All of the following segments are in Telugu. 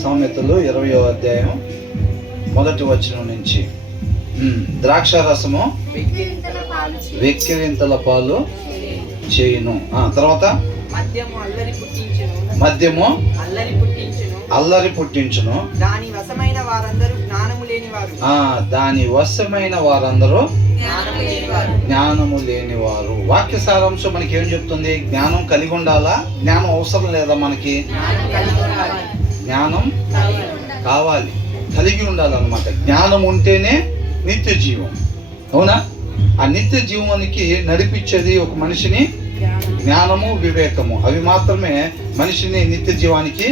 సామెతలు 20వ అధ్యాయం 1వ వచనం నుంచి. ద్రాక్ష రసము వెక్కిరింతల పాలు చేయును. తర్వాత మద్యము అల్లరి పుట్టించును. దాని వశమైన వారందరూ జ్ఞానము లేనివారు. వాక్య సారాంశం మనకి ఏం చెప్తుంది? జ్ఞానం కలిగి ఉండాలా? జ్ఞానం అవసరం లేదా? మనకి జ్ఞానం కావాలి, కలిగి ఉండాలన్నమాట. జ్ఞానం ఉంటేనే నిత్య జీవం. అవునా? ఆ నిత్య జీవానికి నడిపించేది ఒక మనిషిని జ్ఞానము, వివేకము. అవి మాత్రమే మనిషిని నిత్య జీవానికి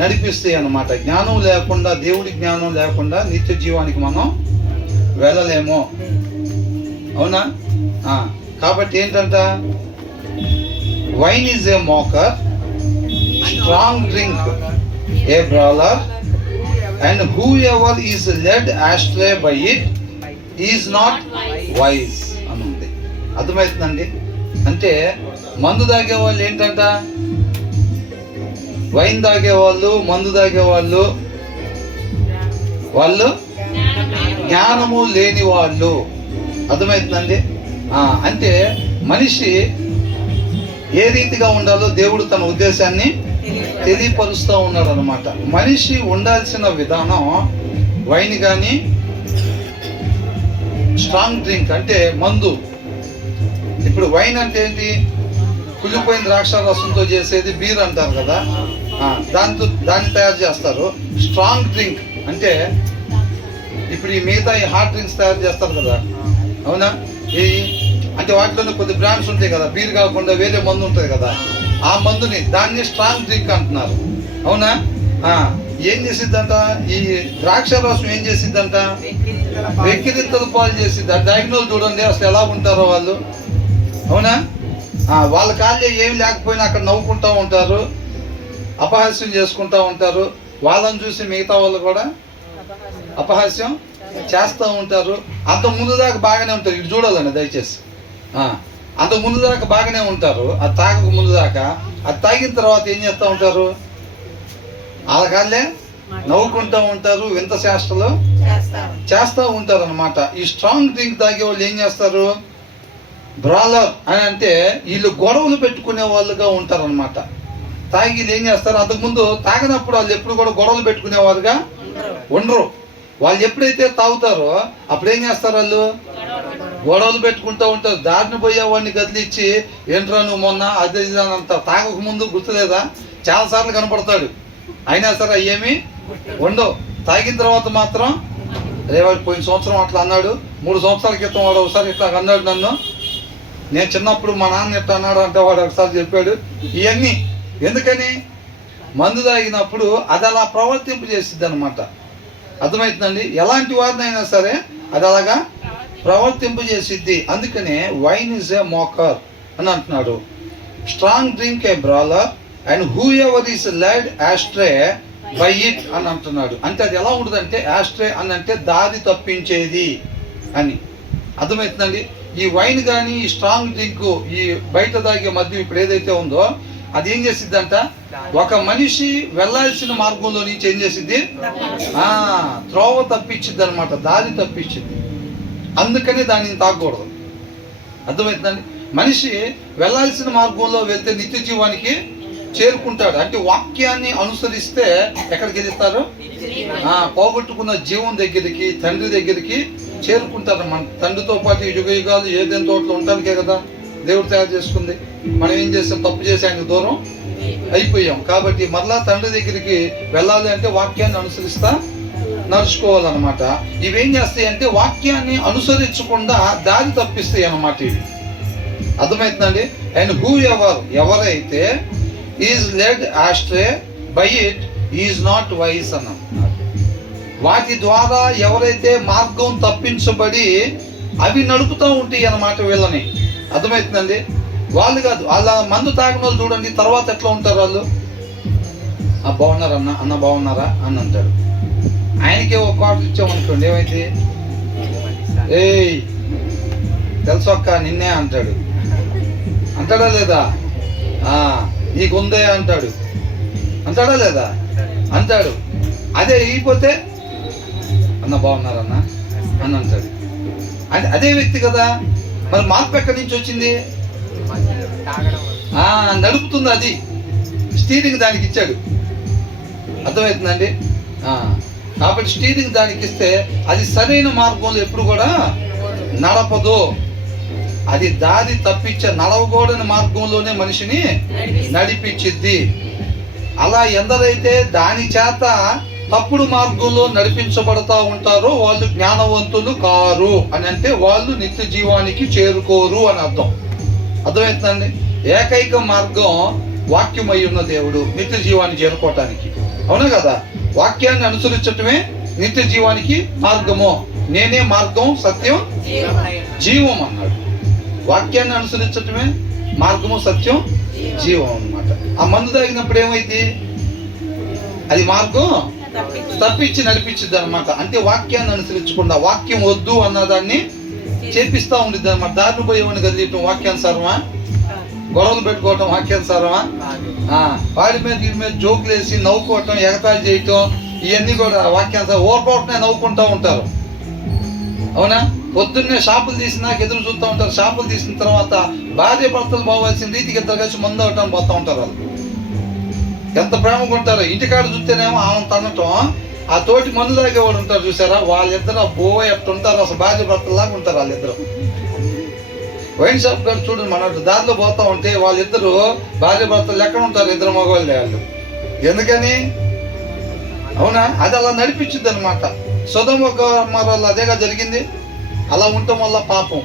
నడిపిస్తాయి అన్నమాట. జ్ఞానం లేకుండా, దేవుడి జ్ఞానం లేకుండా నిత్య జీవానికి మనం వెళ్ళలేము. అవునా? కాబట్టి ఏంటంట, wine is a mocker, strong drink a brawler, and whoever is led astray by it is not wise అని ఉంది. అర్థమవుతుందండి? అంటే మందు తాగే వాళ్ళు ఏంటంట, వైన్ తాగేవాళ్ళు, మందు తాగేవాళ్ళు, వాళ్ళు జ్ఞానము లేని వాళ్ళు. అర్థమవుతుందండి? అంటే మనిషి ఏ రీతిగా ఉండాలో దేవుడు తన ఉద్దేశాన్ని తెలియపరుస్తూ ఉన్నాడు అనమాట. మనిషి ఉండాల్సిన విధానం వైన్ కానీ, స్ట్రాంగ్ డ్రింక్ అంటే మందు. ఇప్పుడు వైన్ అంటే ఏంటి? కుళ్ళిపోయిన ద్రాక్ష రసంతో చేసేది బీర్ అంటారు కదా, దాన్ని తయారు చేస్తారు. స్ట్రాంగ్ డ్రింక్ అంటే ఇప్పుడు ఈ మిగతా ఈ హాట్ డ్రింక్స్ తయారు చేస్తారు కదా, అవునా? అంటే వాటిలోనే కొద్ది బ్రాండ్స్ ఉంటాయి కదా, బీర్ కాకుండా వేరే మందు ఉంటుంది కదా, ఆ మందుని దాన్ని స్ట్రాంగ్ డ్రింక్ అంటున్నారు. అవునా? ఏం చేసిద్దంట ఈ ద్రాక్ష రసం? ఏం చేసిద్దంట? వెక్కిరింతల పాలు చేసిద్ది. ఆ డయాగ్నోల్ చూడండి అసలు ఎలా ఉంటారో వాళ్ళు. అవునా? వాళ్ళ కాళ్ళే ఏమి లేకపోయినా అక్కడ నవ్వుకుంటూ ఉంటారు, అపహాస్యం చేసుకుంటూ ఉంటారు. వాళ్ళని చూసి మిగతా వాళ్ళు కూడా అపహాస్యం చేస్తూ ఉంటారు. అంత ముందు దాకా బాగానే ఉంటారు. ఇటు చూడాలండి దయచేసి. అంత ముందు దాకా బాగానే ఉంటారు, అది తాగక ముందు దాకా. అది తాగిన తర్వాత ఏం చేస్తూ ఉంటారు? వాళ్ళ కాళ్ళే నవ్వుకుంటూ ఉంటారు, వింత చేష్టలు చేస్తూ ఉంటారు అనమాట. ఈ స్ట్రాంగ్ డ్రింక్ తాగే వాళ్ళు ఏం చేస్తారు? బ్రాలర్ అని అంటే వీళ్ళు గొడవలు పెట్టుకునే వాళ్ళుగా ఉంటారు అనమాట. తాగి ఏం చేస్తారు? అంతకుముందు తాగినప్పుడు వాళ్ళు ఎప్పుడు కూడా గొడవలు పెట్టుకునేవారుగా ఉండరు. వాళ్ళు ఎప్పుడైతే తాగుతారో అప్పుడు ఏం చేస్తారు? వాళ్ళు గొడవలు పెట్టుకుంటూ ఉంటారు. దారిని పోయేవాడిని కదిలిచ్చి, ఏంట్రా నువ్వు మొన్న అదే అంత తాగక ముందు గుర్తులేదా? చాలాసార్లు కనపడతాడు, అయినా సరే ఏమీ ఉండవు. తాగిన తర్వాత మాత్రం రేవాడు పోయిన సంవత్సరం అట్లా అన్నాడు, 3 సంవత్సరాల క్రితం వాడు ఒకసారి ఇట్లా అన్నాడు నన్ను, నేను చిన్నప్పుడు మా నాన్న ఎట్లా అన్నాడు అంటే వాడు ఒకసారి చెప్పాడు. ఇవన్నీ ఎందుకని? మందు తాగినప్పుడు అది అలా ప్రవర్తింపు చేసిద్ది అనమాట. అర్థమవుతుందండి? ఎలాంటి వారినైనా సరే అది అలాగా ప్రవర్తింపు చేసిద్ది. అందుకనే వైన్ ఈజ్ ఏ మోకర్ అని అంటున్నాడు. Strong drink a brawler and whoever is led astray by it అని అంటున్నాడు. అంటే అది ఎలా ఉంటుందంటే, ఆస్ట్రే అని అంటే దారి తప్పించేది అని. అర్థమవుతుందండి? ఈ వైన్ కానీ, ఈ స్ట్రాంగ్ డ్రింక్, ఈ బయట తాగే మద్యం ఇప్పుడు ఏదైతే ఉందో అది ఏం చేసిద్దంట, ఒక మనిషి వెళ్ళాల్సిన మార్గంలో నుంచి ఏం చేసిద్ది? త్రోవ తప్పించిద్ది అనమాట, దారి తప్పించిద్ది. అందుకని దానిని తాగకూడదు. అర్థమవుతుందండి? మనిషి వెళ్ళాల్సిన మార్గంలో వెళ్తే నిత్య జీవానికి చేరుకుంటాడు. అంటే వాక్యాన్ని అనుసరిస్తే ఎక్కడికి వెళ్తారు? పోగొట్టుకున్న జీవం దగ్గరికి, తండ్రి దగ్గరికి చేరుకుంటారు. మన తండ్రితో పాటు యుగ యుగాలు ఏదైనా తోటలో ఉండడానికే కదా దేవుడు తయారు చేసుకుంది. మనం ఏం చేస్తాం? తప్పు చేసి ఆయనకు దూరం అయిపోయాం. కాబట్టి మరలా తండ్రి దగ్గరికి వెళ్ళాలి అంటే వాక్యాన్ని అనుసరిస్తా నడుచుకోవాలన్నమాట. ఇవేం చేస్తాయి అంటే వాక్యాన్ని అనుసరించకుండా దారి తప్పిస్తాయి అన్నమాట ఇవి. అర్థమవుతుందండి? అండ్ హూ ఎవరైతే is led astray by it is not wise అన్నాం. వాటి ద్వారా ఎవరైతే మార్గం తప్పించబడి అవి నడుపుతూ ఉంటాయి అన్నమాట వీళ్ళని. అర్థమవుతుందండి? వాళ్ళు కాదు, వాళ్ళ మందు తాగిన వాళ్ళు చూడండి తర్వాత ఎట్లా ఉంటారు వాళ్ళు. బాగున్నారా అన్న బాగున్నారా అని అంటాడు. ఆయనకే ఒక క్వార్టర్ ఇచ్చామనుకోండి, ఏమైంది? ఏయ్ తెలుసొక్క నిన్నే అంటాడు. అంటాడా లేదా? నీకుందే అంటాడు. అంటాడా లేదా? అంటాడు. అదే అయిపోతే అన్న బాగున్నారన్న అని అంటాడు. అంటే అదే వ్యక్తి కదా. మరి మార్పు ఎక్కడి నుంచి వచ్చింది? నడుపుతుంది అది, స్టీరింగ్ దానికి ఇచ్చాడు. అర్థమవుతుందండి? కాబట్టి స్టీరింగ్ దానికి ఇస్తే అది సరైన మార్గంలో ఎప్పుడు కూడా నడపదు. అది దారి తప్పించే నడవకూడని మార్గంలోనే మనిషిని నడిపించిద్ది. అలా ఎందరైతే దాని చేత తప్పుడు మార్గంలో నడిపించబడతా ఉంటారో వాళ్ళు జ్ఞానవంతులు కారు అని అంటే వాళ్ళు నిత్య జీవానికి చేరుకోరు అని అర్థం. అర్థమవుతుందండి? ఏకైక మార్గం వాక్యమై ఉన్న దేవుడు నిత్య జీవాన్ని చేరుకోవటానికి. అవునా కదా? వాక్యాన్ని అనుసరించటమే నిత్య జీవానికి మార్గము. నేనే మార్గం, సత్యం, జీవం అన్నాడు. వాక్యాన్ని అనుసరించటమే మార్గము, సత్యం, జీవం అన్నమాట. ఆ మందు తాగినప్పుడు ఏమైంది? అది మార్గం తప్పించి నడిపించిద్ది అనమాట. అంటే వాక్యాన్ని అనుసరించకుండా వాక్యం వద్దు అన్నదాన్ని చేపిస్తూ ఉండిద్ది అనమాట. దారిని పోయేవాడిని కదిలియటం వాక్యానుసారమా? గొడవలు పెట్టుకోవటం వాక్యానుసారమా? వాడి మీద వీడి మీద జోకులు వేసి నవ్వుకోవటం, ఎగతాళి చేయటం, ఇవన్నీ కూడా వాక్యానుసారం. ఓర్పొట్టునే నవ్వుకుంటూ ఉంటారు. అవునా? పొద్దున్నే షాపులు తీసినాక ఎదురు చూస్తూ ఉంటారు. షాపులు తీసిన తర్వాత భార్య భర్తలు పోవాల్సిన రీతికి ఇద్దరు కలిసి మందు అవటానికి పోతూ ఉంటారు. వాళ్ళు ఎంత ప్రేమగా ఉంటారు. ఇంటికాడ చూస్తేనేమో ఆమె తనటం, ఆ తోటి మందు తాగేవాడు ఉంటారు చూసారా, వాళ్ళిద్దరు ఎట్టుంటారు అసలు, భార్య భర్తలాగా ఉంటారు వాళ్ళిద్దరు. వైన్ షాప్ గారు చూడండి, మన దారిలో పోతా ఉంటే వాళ్ళిద్దరు భార్య భర్తలు ఎక్కడ ఉంటారు? ఇద్దరు మగవాళ్ళు వాళ్ళు. ఎందుకని? అవునా? అది అలా నడిపించింది అనమాట. సొదొమ గొమొర్రాలో అదేగా జరిగింది. అలా ఉండటం వల్ల పాపం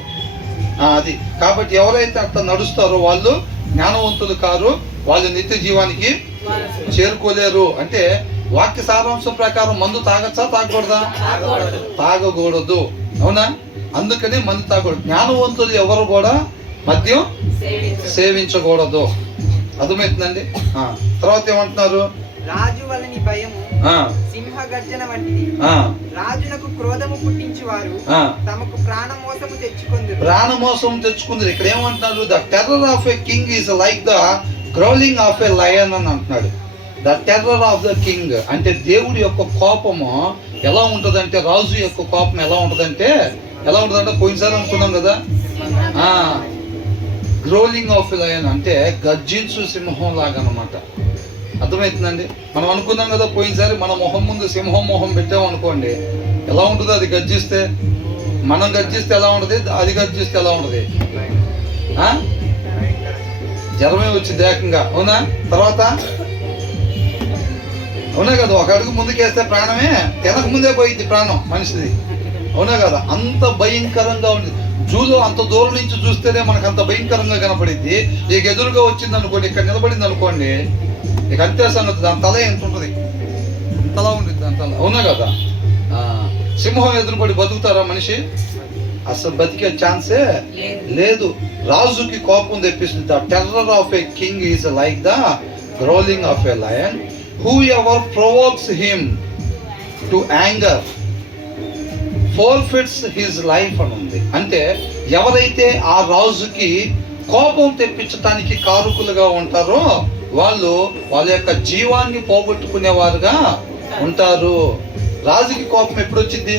అది. కాబట్టి ఎవరైతే అట్లా నడుస్తారో వాళ్ళు జ్ఞానవంతులు కారు, వాళ్ళు నిత్య జీవానికి చేరుకోలేరు. అంటే వాక్య సారాంశం ప్రకారం మందు తాగచ్చా, తాగకూడదా? తాగకూడదు. అవునా? అందుకని మందు తాగకూడదు. జ్ఞానవంతులు ఎవరు కూడా మద్యం సేవించకూడదు. అర్థమవుతుందండి? తర్వాత ఏమంటున్నారు? రాజు వలని భయము సింహ గర్జన వంటిది. రాజునకు క్రోధము పుట్టించి వారు తమకు ప్రాణమోసము తెచ్చుకుందరు. ఇక్కడ ఏమంటున్నారు? The terror of a king is like the growling of a lion అని అంటున్నాడు. The terror of the king అంటే దేవుడి యొక్క కోపము ఎలా ఉంటుందంటే, రాజు యొక్క కోపం ఎలా ఉంటుందంటే పోయినసారి అనుకున్నాం కదా, గ్రోలింగ్ ఆఫ్ ఎ లయన్ అంటే గర్జించు సింహం లాగా అన్నమాట. అర్థమవుతుందండి? మనం అనుకున్నాం కదా పోయినసారి, మన మొహం ముందు సింహం మొహం పెట్టామనుకోండి, ఎలా ఉంటుంది అది గర్జిస్తే? మనం గర్జిస్తే ఎలా ఉంటుంది, అది గర్జిస్తే ఎలా ఉంటుంది? జ్వరమే వచ్చింది ఏకంగా. అవునా? తర్వాత అవునా కదా, ఒక అడుగు ముందుకేస్తే ప్రాణమే వెనక ముందే పోయింది ప్రాణం మనిషిది. అవునా కదా? అంత భయంకరంగా ఉంది. జూలో అంత దూరం నుంచి చూస్తేనే మనకు అంత భయంకరంగా కనపడింది. ఇక ఎదురుగా వచ్చింది అనుకోండి, ఇక్కడ నిలబడింది అనుకోండి, ఇక అంతే సంగతి. దాని తల ఎంత ఉంటుంది? అంతలా ఉంటుంది దాని తల. అవునా కదా? సింహం ఎదురుపడి బతుకుతారా మనిషి? అసలు బతికే ఛాన్సే లేదు. రాజుకి కోపం తెప్పిస్తుంది. The terror of a king is like the growling of a lion whoever provokes him to anger forfeits his life అని ఉంది. అంటే ఎవరైతే ఆ రాజుకి కోపం తెప్పించడానికి కారకులుగా ఉంటారో వాళ్ళు వాళ్ళ యొక్క జీవాన్ని పోగొట్టుకునేవారుగా ఉంటారు. రాజుకి కోపం ఎప్పుడు వచ్చింది?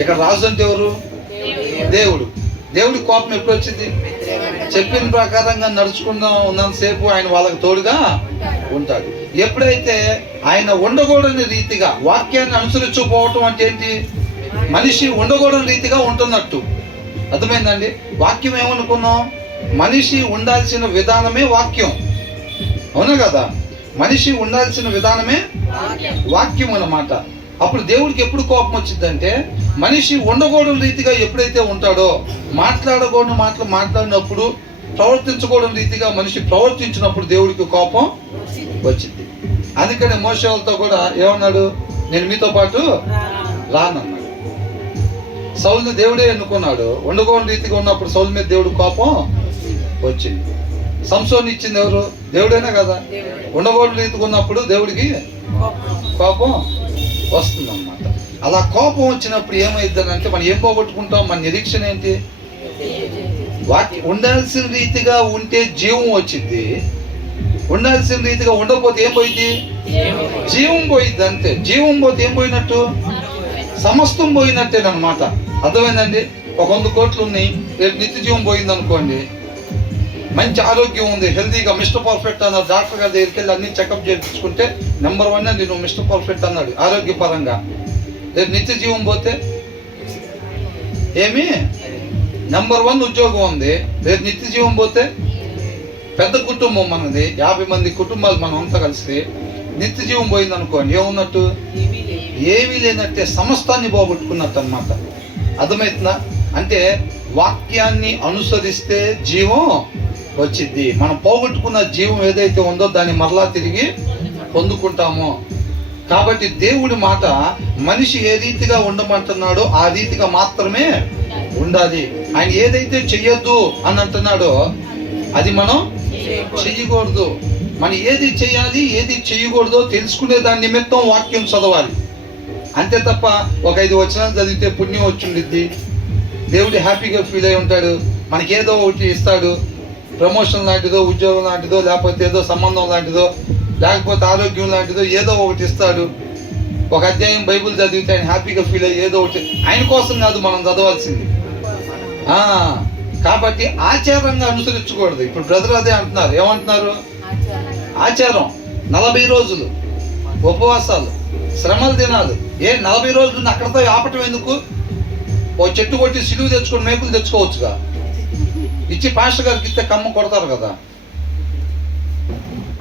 ఇక్కడ రాజు అంటే ఎవరు? దేవుడు. దేవుడికి కోపం ఎప్పుడు వచ్చింది? చెప్పిన ప్రకారంగా నడుచుకుంటూ ఉన్నంతసేపు ఆయన వాళ్ళకి తోడుగా ఉంటాడు. ఎప్పుడైతే ఆయన ఉండకూడని రీతిగా వాక్యాన్ని అనుసరించకపోవటం అంటే ఏంటి? మనిషి ఉండకూడని రీతిగా ఉంటున్నట్టు. అర్థమైందండి? వాక్యం ఏమనుకున్నాం? మనిషి ఉండాల్సిన విధానమే వాక్యం. అవునా కదా? మనిషి ఉండాల్సిన విధానమే వాక్యం అన్నమాట. అప్పుడు దేవుడికి ఎప్పుడు కోపం వచ్చిందంటే, మనిషి ఉండకూడని రీతిగా ఎప్పుడైతే ఉంటాడో, మాట్లాడకూడని మాటలు మాట్లాడినప్పుడు, ప్రవర్తించకూడని రీతిగా మనిషి ప్రవర్తించినప్పుడు దేవుడికి కోపం వచ్చింది. అందుకని మోషేలతో కూడా ఏమన్నాడు? నేను మీతో పాటు రానన్నాడు. సౌలుని దేవుడే ఎన్నుకున్నాడు. ఉండకూడని రీతిగా ఉన్నప్పుడు సౌలు మీద దేవుడు కోపం వచ్చింది. సంసోని ఇచ్చింది ఎవరు? దేవుడేనా కదా? ఉండకూడని రీతిగా ఉన్నప్పుడు దేవుడికి కోపం వస్తుందన్నమాట. అలా కోపం వచ్చినప్పుడు ఏమైందనంటే మనం ఏం పోగొట్టుకుంటాం? మన నిరీక్షణ ఏంటి? ఉండాల్సిన రీతిగా ఉంటే జీవం వచ్చింది. ఉండాల్సిన రీతిగా ఉండకపోతే ఏం పోయింది? జీవం పోయింది అంతే. జీవం పోతే ఏం పోయినట్టు? సమస్తం పోయినట్టేనమాట. అర్థమైందండి? ఒక 100 కోట్లు ఉన్నాయి, రేపు నిత్య జీవం పోయింది అనుకోండి, మంచి ఆరోగ్యం ఉంది, హెల్తీగా మిస్టర్ పర్ఫెక్ట్ అన్నాడు, డాక్టర్ గారి దగ్గరికి వెళ్ళి అన్ని చెకప్ చేయించుకుంటే నెంబర్ 1 అండి నువ్వు మిస్టర్ పర్ఫెక్ట్ అన్నాడు ఆరోగ్యపరంగా. రేపు నిత్య జీవం పోతే ఏమి? నెంబర్ 1 ఉద్యోగం ఉంది, రేపు నిత్య జీవం పోతే పెద్ద కుటుంబం మనది, 50 మంది కుటుంబాలు మనం అంతా కలిసి నిత్య జీవం పోయింది అనుకోండి, ఏమున్నట్టు? ఏమీ లేనట్టే, సమస్తాన్ని పోగొట్టుకున్నట్టు అనమాట. అర్థమవుతుందా? అంటే వాక్యాన్ని అనుసరిస్తే జీవం వచ్చింది. మనం పోగొట్టుకున్న జీవం ఏదైతే ఉందో దాన్ని మరలా తిరిగి పొందుకుంటాము. కాబట్టి దేవుడి మాట మనిషి ఏ రీతిగా ఉండమంటున్నాడో ఆ రీతిగా మాత్రమే ఉండాలి. ఆయన ఏదైతే చెయ్యొద్దు అని అంటున్నాడో అది మనం చెయ్యకూడదు. మనం ఏది చేయాలి ఏది చేయకూడదో తెలుసుకునే దాని నిమిత్తం వాక్యం చదవాలి అంతే తప్ప ఒక 5 వచనాలు చదివితే పుణ్యం వచ్చిండిద్ది, దేవుడు హ్యాపీగా ఫీల్ అయి ఉంటాడు, మనకి ఏదో ఒకటి ఇస్తాడు, ప్రమోషన్ లాంటిదో, ఉద్యోగం లాంటిదో, లేకపోతే ఏదో సంబంధం లాంటిదో, లేకపోతే ఆరోగ్యం లాంటిదో ఏదో ఒకటి ఇస్తాడు. ఒక అధ్యాయం బైబిల్ చదివితే ఆయన హ్యాపీగా ఫీల్ అయ్యి ఏదో ఒకటి, ఆయన కోసం కాదు మనం చదవాల్సింది. కాబట్టి ఆచారంగా అనుసరించకూడదు. ఇప్పుడు బ్రదర్ అదే అంటున్నారు, ఏమంటున్నారు? ఆచారం 40 రోజులు ఉపవాసాలు, శ్రమల దినాలు. 40 రోజులు అక్కడతో ఆపటం ఎందుకు? ఓ చెట్టు కొట్టి సిలువు తెచ్చుకొని మేకులు తెచ్చుకోవచ్చుగా, ఇచ్చి పాస్టర్ గారికి ఇస్తే కమ్మ కొడతారు కదా.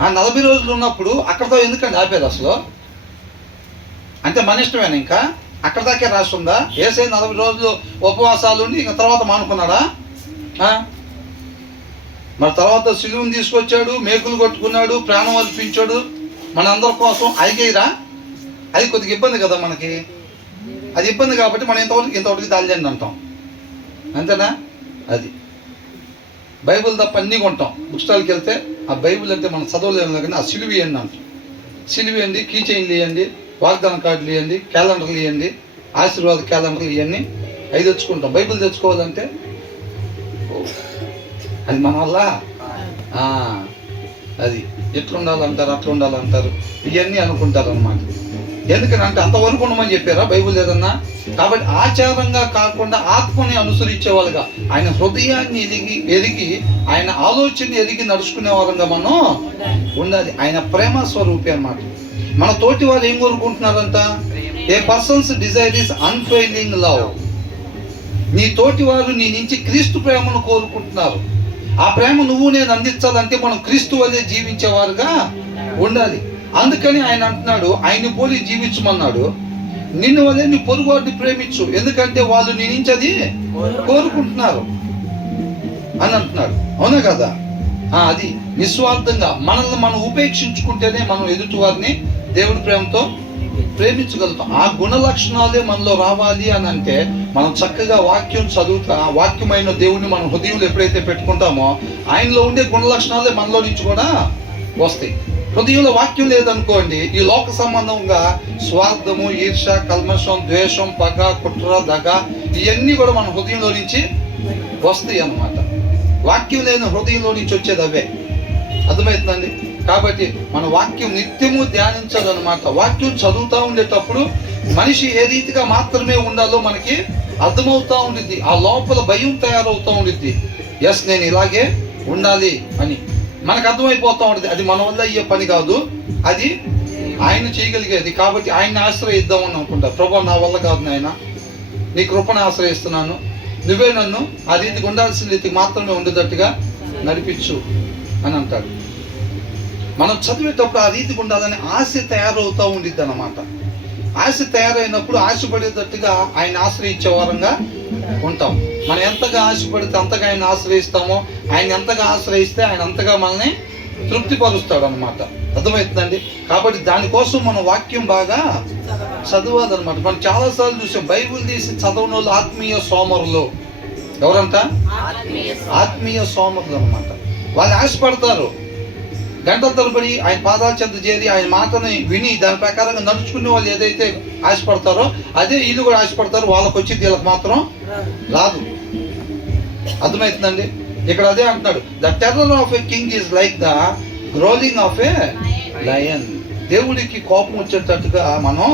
ఆ 40 రోజులు ఉన్నప్పుడు అక్కడతో ఎందుకండి ఆపేది అసలు? అంటే మన ఇష్టమేనా? ఇంకా అక్కడ దాకే రాస్తుందా? ఏసై 40 రోజులు ఉపవాసాలు ఉండి ఇంకా తర్వాత మానుకున్నాడా? మరి తర్వాత సిలువుని తీసుకొచ్చాడు, మేకులు కొట్టుకున్నాడు, ప్రాణం అర్పించాడు మనందరి కోసం. అడిగేరా? అది కొద్దిగా ఇబ్బంది కదా మనకి. అది ఇబ్బంది కాబట్టి మనం ఇంతవరకు దాల్లేండి అంటాం, అంతేనా? అది బైబిల్ తప్ప అన్నీ కొంటాం. బుక్ స్టాల్కి వెళ్తే ఆ బైబిల్ అంటే మనం చదవలేము కానీ ఆ సిలువ ఇవ్వండి అంటాం. సిలువ ఇవ్వండి, కీ చైన్లు ఇవ్వండి, వాగ్దాన కార్డులు ఇవ్వండి, క్యాలెండర్లు ఇవ్వండి, ఆశీర్వాద క్యాలెండర్లు ఇవన్నీ 5 తెచ్చుకుంటాం. బైబిల్ తెచ్చుకోవాలంటే అది మన వల్ల అది ఎట్లా ఉండాలంటారు, అట్లా ఉండాలంటారు, ఇవన్నీ అనుకుంటారు అన్నమాట. ఎందుకనంటే అంతవరకు ఉండమని చెప్పారా బైబిల్ ఏదన్నా? కాబట్టి ఆచారంగా కాకుండా ఆత్మని అనుసరించే వాళ్ళుగా, ఆయన హృదయాన్ని ఎరిగి ఆయన ఆలోచన ఎరిగి నడుచుకునే వాళ్ళంగా మనం ఉండాలి. ఆయన ప్రేమ స్వరూపి అన్నమాట. మన తోటి వాళ్ళు ఏం కోరుకుంటున్నారంట? A person's desire is unfailing love. నీ తోటి వారు నీ నుంచి క్రీస్తు ప్రేమను కోరుకుంటున్నారు. ఆ ప్రేమ నువ్వు నేను అందించాలంటే మనం క్రీస్తు వల్లే జీవించేవారుగా ఉండాలి. అందుకని ఆయన అంటున్నాడు, ఆయన్ని పోలి జీవించమన్నాడు. నిన్ను వల్లే నీ పొరుగువాడిని ప్రేమించు, ఎందుకంటే వాళ్ళు నీ నుంచి అది కోరుకుంటున్నారు అని అంటున్నాడు. అవునా కదా? అది నిస్వార్థంగా మనల్ని మనం ఉపేక్షించుకుంటేనే మనం ఎదుటి వారిని దేవుడి ప్రేమతో ప్రేమించగలుగుతాం. ఆ గుణ లక్షణాలే మనలో రావాలి అని అంటే మనం చక్కగా వాక్యం చదువుతా, ఆ వాక్యమైన దేవుడిని మనం హృదయంలో ఎప్పుడైతే పెట్టుకుంటామో ఆయనలో ఉండే గుణ లక్షణాలే మనలో నుంచి కూడా వస్తాయి. హృదయంలో వాక్యం లేదనుకోండి, ఈ లోక సంబంధంగా స్వార్థము, ఈర్ష, కల్మషం, ద్వేషం, పగ, కుట్ర, దగ ఇవన్నీ కూడా మన హృదయంలో నుంచి వస్తాయి అన్నమాట. వాక్యం లేని హృదయంలో నుంచి వచ్చేది అవే. అర్థమవుతుందండి? కాబట్టి మన వాక్యం నిత్యము ధ్యానించాలన్నమాట. వాక్యం చదువుతూ ఉండేటప్పుడు మనిషి ఏ రీతిగా మాత్రమే ఉండాలో మనకి అర్థమవుతూ ఉండిద్ది. ఆ లోపల భయం తయారవుతూ ఉండిద్ది. ఎస్, నేను ఇలాగే ఉండాలి అని మనకు అర్థమైపోతూ ఉంటుంది. అది మన వల్ల అయ్యే పని కాదు, అది ఆయన చేయగలిగేది. కాబట్టి ఆయన్ని ఆశ్రయిద్దామని అనుకుంటా. ప్రభు, నా వల్ల కాదు నాయన, నీ కృపను ఆశ్రయిస్తున్నాను, నువ్వే నన్ను ఆ రీతికి ఉండాల్సిన రీతికి మాత్రమే ఉండేటట్టుగా నడిపించు అని అంటాడు. మనం చదివేటప్పుడు ఆ రీతికి ఉండాలని ఆశ తయారవుతూ ఉండిద్ది అన్నమాట. ఆశ తయారైనప్పుడు ఆశపడేటట్టుగా ఆయన ఆశ్రయించే వారంగా ఉంటాం. మనం ఎంతగా ఆశపడితే అంతగా ఆయన ఆశ్రయిస్తామో, ఆయన ఎంతగా ఆశ్రయిస్తే ఆయన అంతగా మనల్ని తృప్తిపరుస్తాడు అన్నమాట. అర్థమవుతుందండి? కాబట్టి దానికోసం మనం వాక్యం బాగా చదవాలన్నమాట. మనం చాలాసార్లు చూసాం, బైబిల్ తీసి చదవని వాళ్ళు ఆత్మీయ సోమరులు. ఎవరంట? ఆత్మీయ సోమరులు అన్నమాట. వాళ్ళు ఆశపడతారు, గంటల తరబడి ఆయన పాదాల చెంత చేరి ఆయన మాటని విని దాని ప్రకారంగా నడుచుకునే వాళ్ళు ఏదైతే ఆశపడతారో అదే వీళ్ళు కూడా ఆశపడతారు. వాళ్ళకి వచ్చి వీళ్ళకి మాత్రం రాదు. అర్థమవుతుందండి? ఇక్కడ అదే అంటున్నాడు, the terror of a king is like the growling of a lion. దేవుడికి కోపం వచ్చేటట్టుగా మనం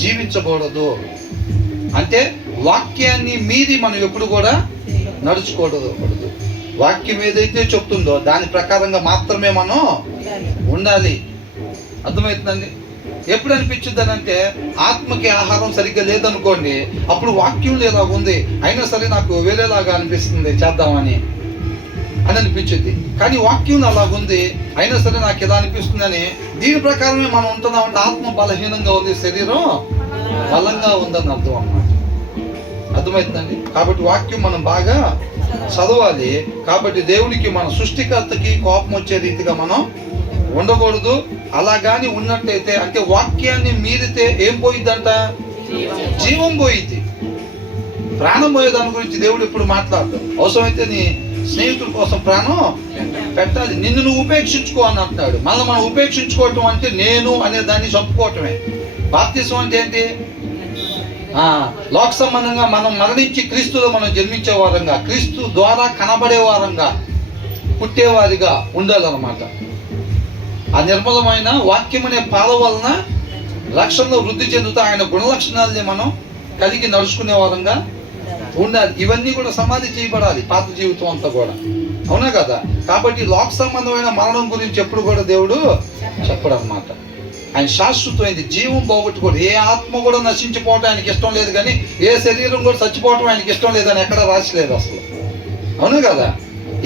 జీవించకూడదు. అంటే వాక్యాన్ని మీరి మనం ఎప్పుడు కూడా నడుచుకూడదు. వాక్యం ఏదైతే చెప్తుందో దాని ప్రకారంగా మాత్రమే మనం ఉండాలి. అర్థమవుతుందండి? ఎప్పుడు అనిపించుద్ది అంటే ఆత్మకి ఆహారం సరిగ్గా లేదనుకోండి, అప్పుడు వాక్యం లేదా ఉంది, అయినా సరే నాకు వేరేలాగా అనిపిస్తుంది చేద్దామని అని అనిపించింది. కానీ వాక్యం అలాగుంది, అయినా సరే నాకు ఇలా అనిపిస్తుందని దీని ప్రకారమే మనం ఉంటున్నామంటే ఆత్మ బలహీనంగా ఉంది, శరీరం బలంగా ఉందని అర్థం అన్నమాట. అర్థమవుతుందండి? కాబట్టి వాక్యం మనం బాగా చదవాలి. కాబట్టి దేవునికి, మన సృష్టికర్తకి కోపం వచ్చే రీతిగా మనం ఉండకూడదు. అలా కానీ ఉన్నట్టయితే, అంటే వాక్యాన్ని మీరితే ఏం పోయిద్దంట? జీవం పోయిద్ది. ప్రాణం పోయేదాని గురించి దేవుడు ఇప్పుడు మాట్లాడతాడు. అవసరమైతే నీ స్నేహితుల కోసం ప్రాణం పెట్టాలి, నిన్ను నువ్వు ఉపేక్షించుకో అని అంటున్నాడు. మళ్ళీ మనం ఉపేక్షించుకోవటం అంటే నేను అనే దాన్ని చంపుకోవటమే. బాప్తిసం అంటే ఏంటి? లోక సంబంధంగా మనం మరణించి క్రీస్తులో మనం జన్మించే వారంగా, క్రీస్తు ద్వారా కనబడే వారంగా, పుట్టేవారిగా ఉండాలన్నమాట. ఆ నిర్మలమైన వాక్యం అనే పాల వలన రక్షణలో వృద్ధి చెందుతూ ఆయన గుణలక్షణాలని మనం కలిగి నడుచుకునే వారంగా ఉండాలి. ఇవన్నీ కూడా సమాధి చేయబడాలి, పాత జీవితం అంతా కూడా. అవునా కదా? కాబట్టి లోక సంబంధమైన మరణం గురించి ఎప్పుడు కూడా దేవుడు చెప్పడు అన్నమాట. ఆయన శాశ్వతమైంది, జీవం పోగొట్టుకోడు. ఏ ఆత్మ కూడా నశించిపోవటం ఆయనకి ఇష్టం లేదు, కానీ ఏ శరీరం కూడా చచ్చిపోవటం ఆయనకి ఇష్టం లేదని ఎక్కడ రాసిలేదు అసలు. అవునా కదా?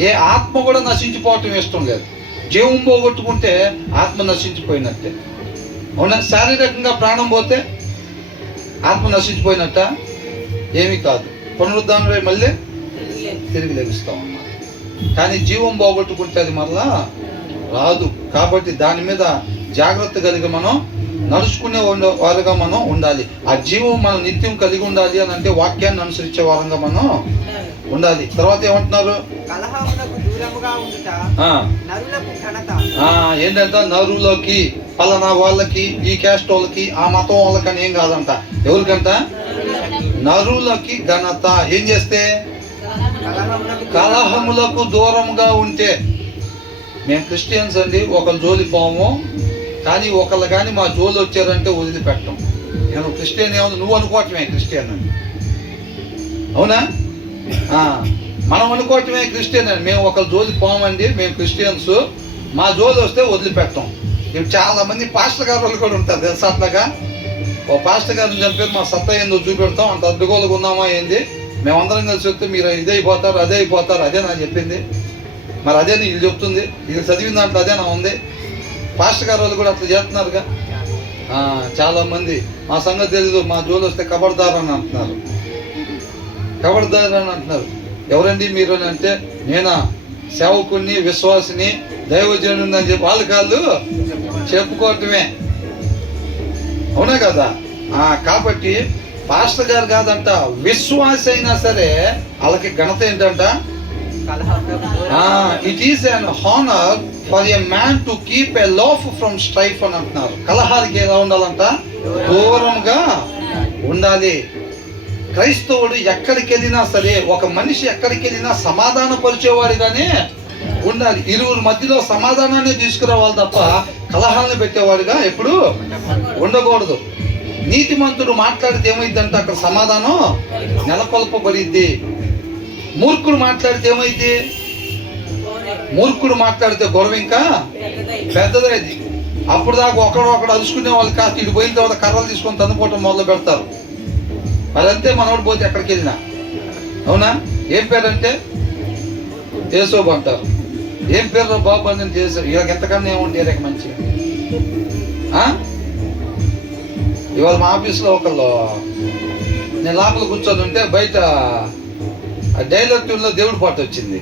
ఏ ఆత్మ కూడా నశించిపోవటం ఇష్టం లేదు. జీవం పోగొట్టుకుంటే ఆత్మ నశించిపోయినట్టే. అవునా? శారీరకంగా ప్రాణం పోతే ఆత్మ నశించిపోయినట్ట? ఏమీ కాదు. పునరుద్ధానం మళ్ళీ తిరిగి లభిస్తాం అన్నమాట. కానీ జీవం పోగొట్టుకుంటే అది మళ్ళా రాదు. కాబట్టి దాని మీద జాగ్రత్త కలిగి మనం నడుచుకునే వారుగా మనం ఉండాలి. ఆ జీవం మనం నిత్యం కలిగి ఉండాలి అని అంటే వాక్యాన్ని అనుసరించే వారంగా మనం ఉండాలి. తర్వాత ఏమంటున్నారు? ఏంటంట? నరులకి, పలానా వాళ్ళకి, ఈ క్యాస్ట్ వాళ్ళకి, ఆ మతం వాళ్ళకి అని ఏం కాదంట. ఎవరికంట? నరులకి ఘనత. ఏం చేస్తే? కలహములకు దూరంగా ఉంటే. మేము క్రిస్టియన్స్ అండి, ఒకళ్ళు జోలి పోము, కానీ ఒకళ్ళు కానీ మా జోలి వచ్చారంటే వదిలిపెట్టం. నేను క్రిస్టియన్ ఏమన్నా నువ్వు అనుకోవటమే క్రిస్టియన్ అని. అవునా? మనం అనుకోవటమే క్రిస్టియన్ అని. మేము ఒకళ్ళు జోలి పోమండి, మేము క్రిస్టియన్స్, మా జోలి వస్తే వదిలిపెట్టం. ఇప్పుడు చాలా మంది పాస్టర్ గారు వాళ్ళు కూడా ఉంటారు తెలుసా. అట్లాగా ఓ పాస్టర్ గారిని చంపారు, మా సత్తా ఏందో చూపెడతాం, అంత అడ్డుగోలుగా ఉన్నామా ఏంది, మేమందరం కలిసి వస్తే మీరు ఇదే అయిపోతారు, అదే అయిపోతారు. అదే నాకు చెప్పింది. మరి అదే వీళ్ళు చెప్తుంది, వీళ్ళు చదివిన దాంట్లో అదే నా ఉంది. పాస్టర్ గారు వాళ్ళు కూడా అట్లా చేస్తున్నారుగా. చాలామంది మా సంగతి తెలీదు, మా జోలు వస్తే కబర్దార్ అని అంటున్నారు. కబర్దార్ అని అంటున్నారు. ఎవరండి మీరు అని అంటే, నేనా సేవకుని, విశ్వాసిని, దైవజనుని అని చెప్పి వాళ్ళ కాళ్ళు చెప్పుకోవటమే. అవునా కదా? కాబట్టి పాస్టర్ గారు కాదంట, విశ్వాసి అయినా సరే వాళ్ళకి ఘనత ఏంటంట? It is an honour for a man to keep a loaf from strife అని అంటున్నారు. కలహానికి ఎలా ఉండాలంట? దూరంగా ఉండాలి. క్రైస్తవుడు ఎక్కడికి వెళ్ళినా సరే, ఒక మనిషి ఎక్కడికి వెళ్ళినా సమాధాన పరిచేవాడిగానే ఉండాలి. ఇరువురు మధ్యలో సమాధానాన్ని తీసుకురావాలి తప్ప కలహాలను పెట్టేవాడిగా ఎప్పుడు ఉండకూడదు. నీతిమంతుడు మాట్లాడితే ఏమైందంటే అక్కడ సమాధానం నెలకొల్పబడిద్ది. మూర్ఖుడు మాట్లాడితే ఏమైంది? మూర్ఖుడు మాట్లాడితే గొడవ ఇంకా పెద్దదైంది. అప్పుడు దాకా ఒకడు అలుసుకునే వాళ్ళు కాస్త ఇటు పోయిన తర్వాత కర్రలు తీసుకొని తన్నుకోవటం మొదలు పెడతారు. మరి అంతే మనోడు పోతే ఎక్కడికి వెళ్ళినా. అవునా? ఏం పేరంటే యేసోబు అంటారు. ఏం పేరు బాబు అని నేను చేశాను. ఇలాగ ఎంతకన్నా ఏముంటే రేక మంచిగా. ఇవాళ మా ఆఫీస్లో ఒకళ్ళు, నేను లోపల కూర్చొని ఉంటే బయట డైలాగ్ ట్యూన్లో దేవుడి పాట వచ్చింది.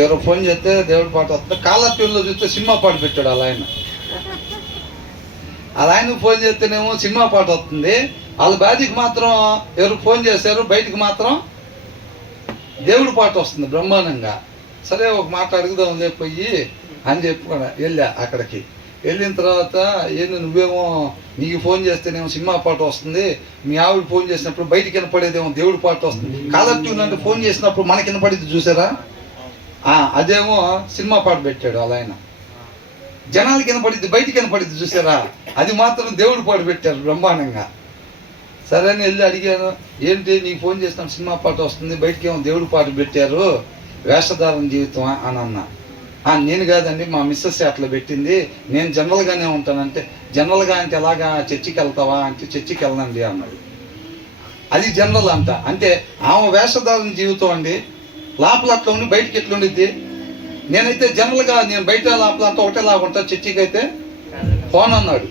ఎవరో ఫోన్ చేస్తే దేవుడి పాట వస్తుంది. కాలర్ ట్యూన్లో చూస్తే సినిమా పాట పెట్టాడు అలా ఆయనకు ఫోన్ చేస్తేనేమో సినిమా పాట వస్తుంది. వాళ్ళ భార్యకి మాత్రం ఎవరు ఫోన్ చేశారు, బయటికి మాత్రం దేవుడి పాట వస్తుంది బ్రహ్మాండంగా. సరే ఒక మాట అడుగుదాం లేకపోయి అని చెప్పుకున్నా. వెళ్ళా అక్కడికి. వెళ్ళిన తర్వాత ఏంది నువ్వేమో నీకు ఫోన్ చేస్తేనేమో సినిమా పాట వస్తుంది, మీ ఆవిడ ఫోన్ చేసినప్పుడు బయటికి వినపడేదేమో దేవుడి పాట వస్తుంది. కాలర్ ట్యూన్ అంటే ఫోన్ చేసినప్పుడు మనకి వినపడింది చూసారా, అదేమో సినిమా పాట పెట్టాడు అలా ఆయన. జనాలకి వినపడిద్ది, బయటికి వినపడిద్ది, చూసారా? అది మాత్రం దేవుడు పాటు పెట్టారు బ్రహ్మాండంగా. సరే అని వెళ్ళి అడిగాను, ఏంటి నీకు ఫోన్ చేస్తాను, సినిమా పాట వస్తుంది, బయటికి ఏమో దేవుడు పాట పెట్టారు, వేషధారణ జీవితం అని అన్నా. నేను కాదండి, మా మిస్సెస్ అట్లా పెట్టింది, నేను జనరల్గానే ఉంటానంటే. జనరల్గా అంటే ఎలాగా, చర్చికి వెళ్తావా అంటే చర్చికి వెళ్ళనండి అన్నాడు. అది జనరల్ అంట. అంటే ఆమె వేషధారణ జీవితం అండి, లోపల అట్లా ఉండి బయటికి ఎట్లా ఉండిద్ది. నేనైతే జనరల్గా నేను బయట లోపల అంతా ఒకటే లాగా ఉంటా, చర్చికి అయితే ఫోన్ అన్నాడు.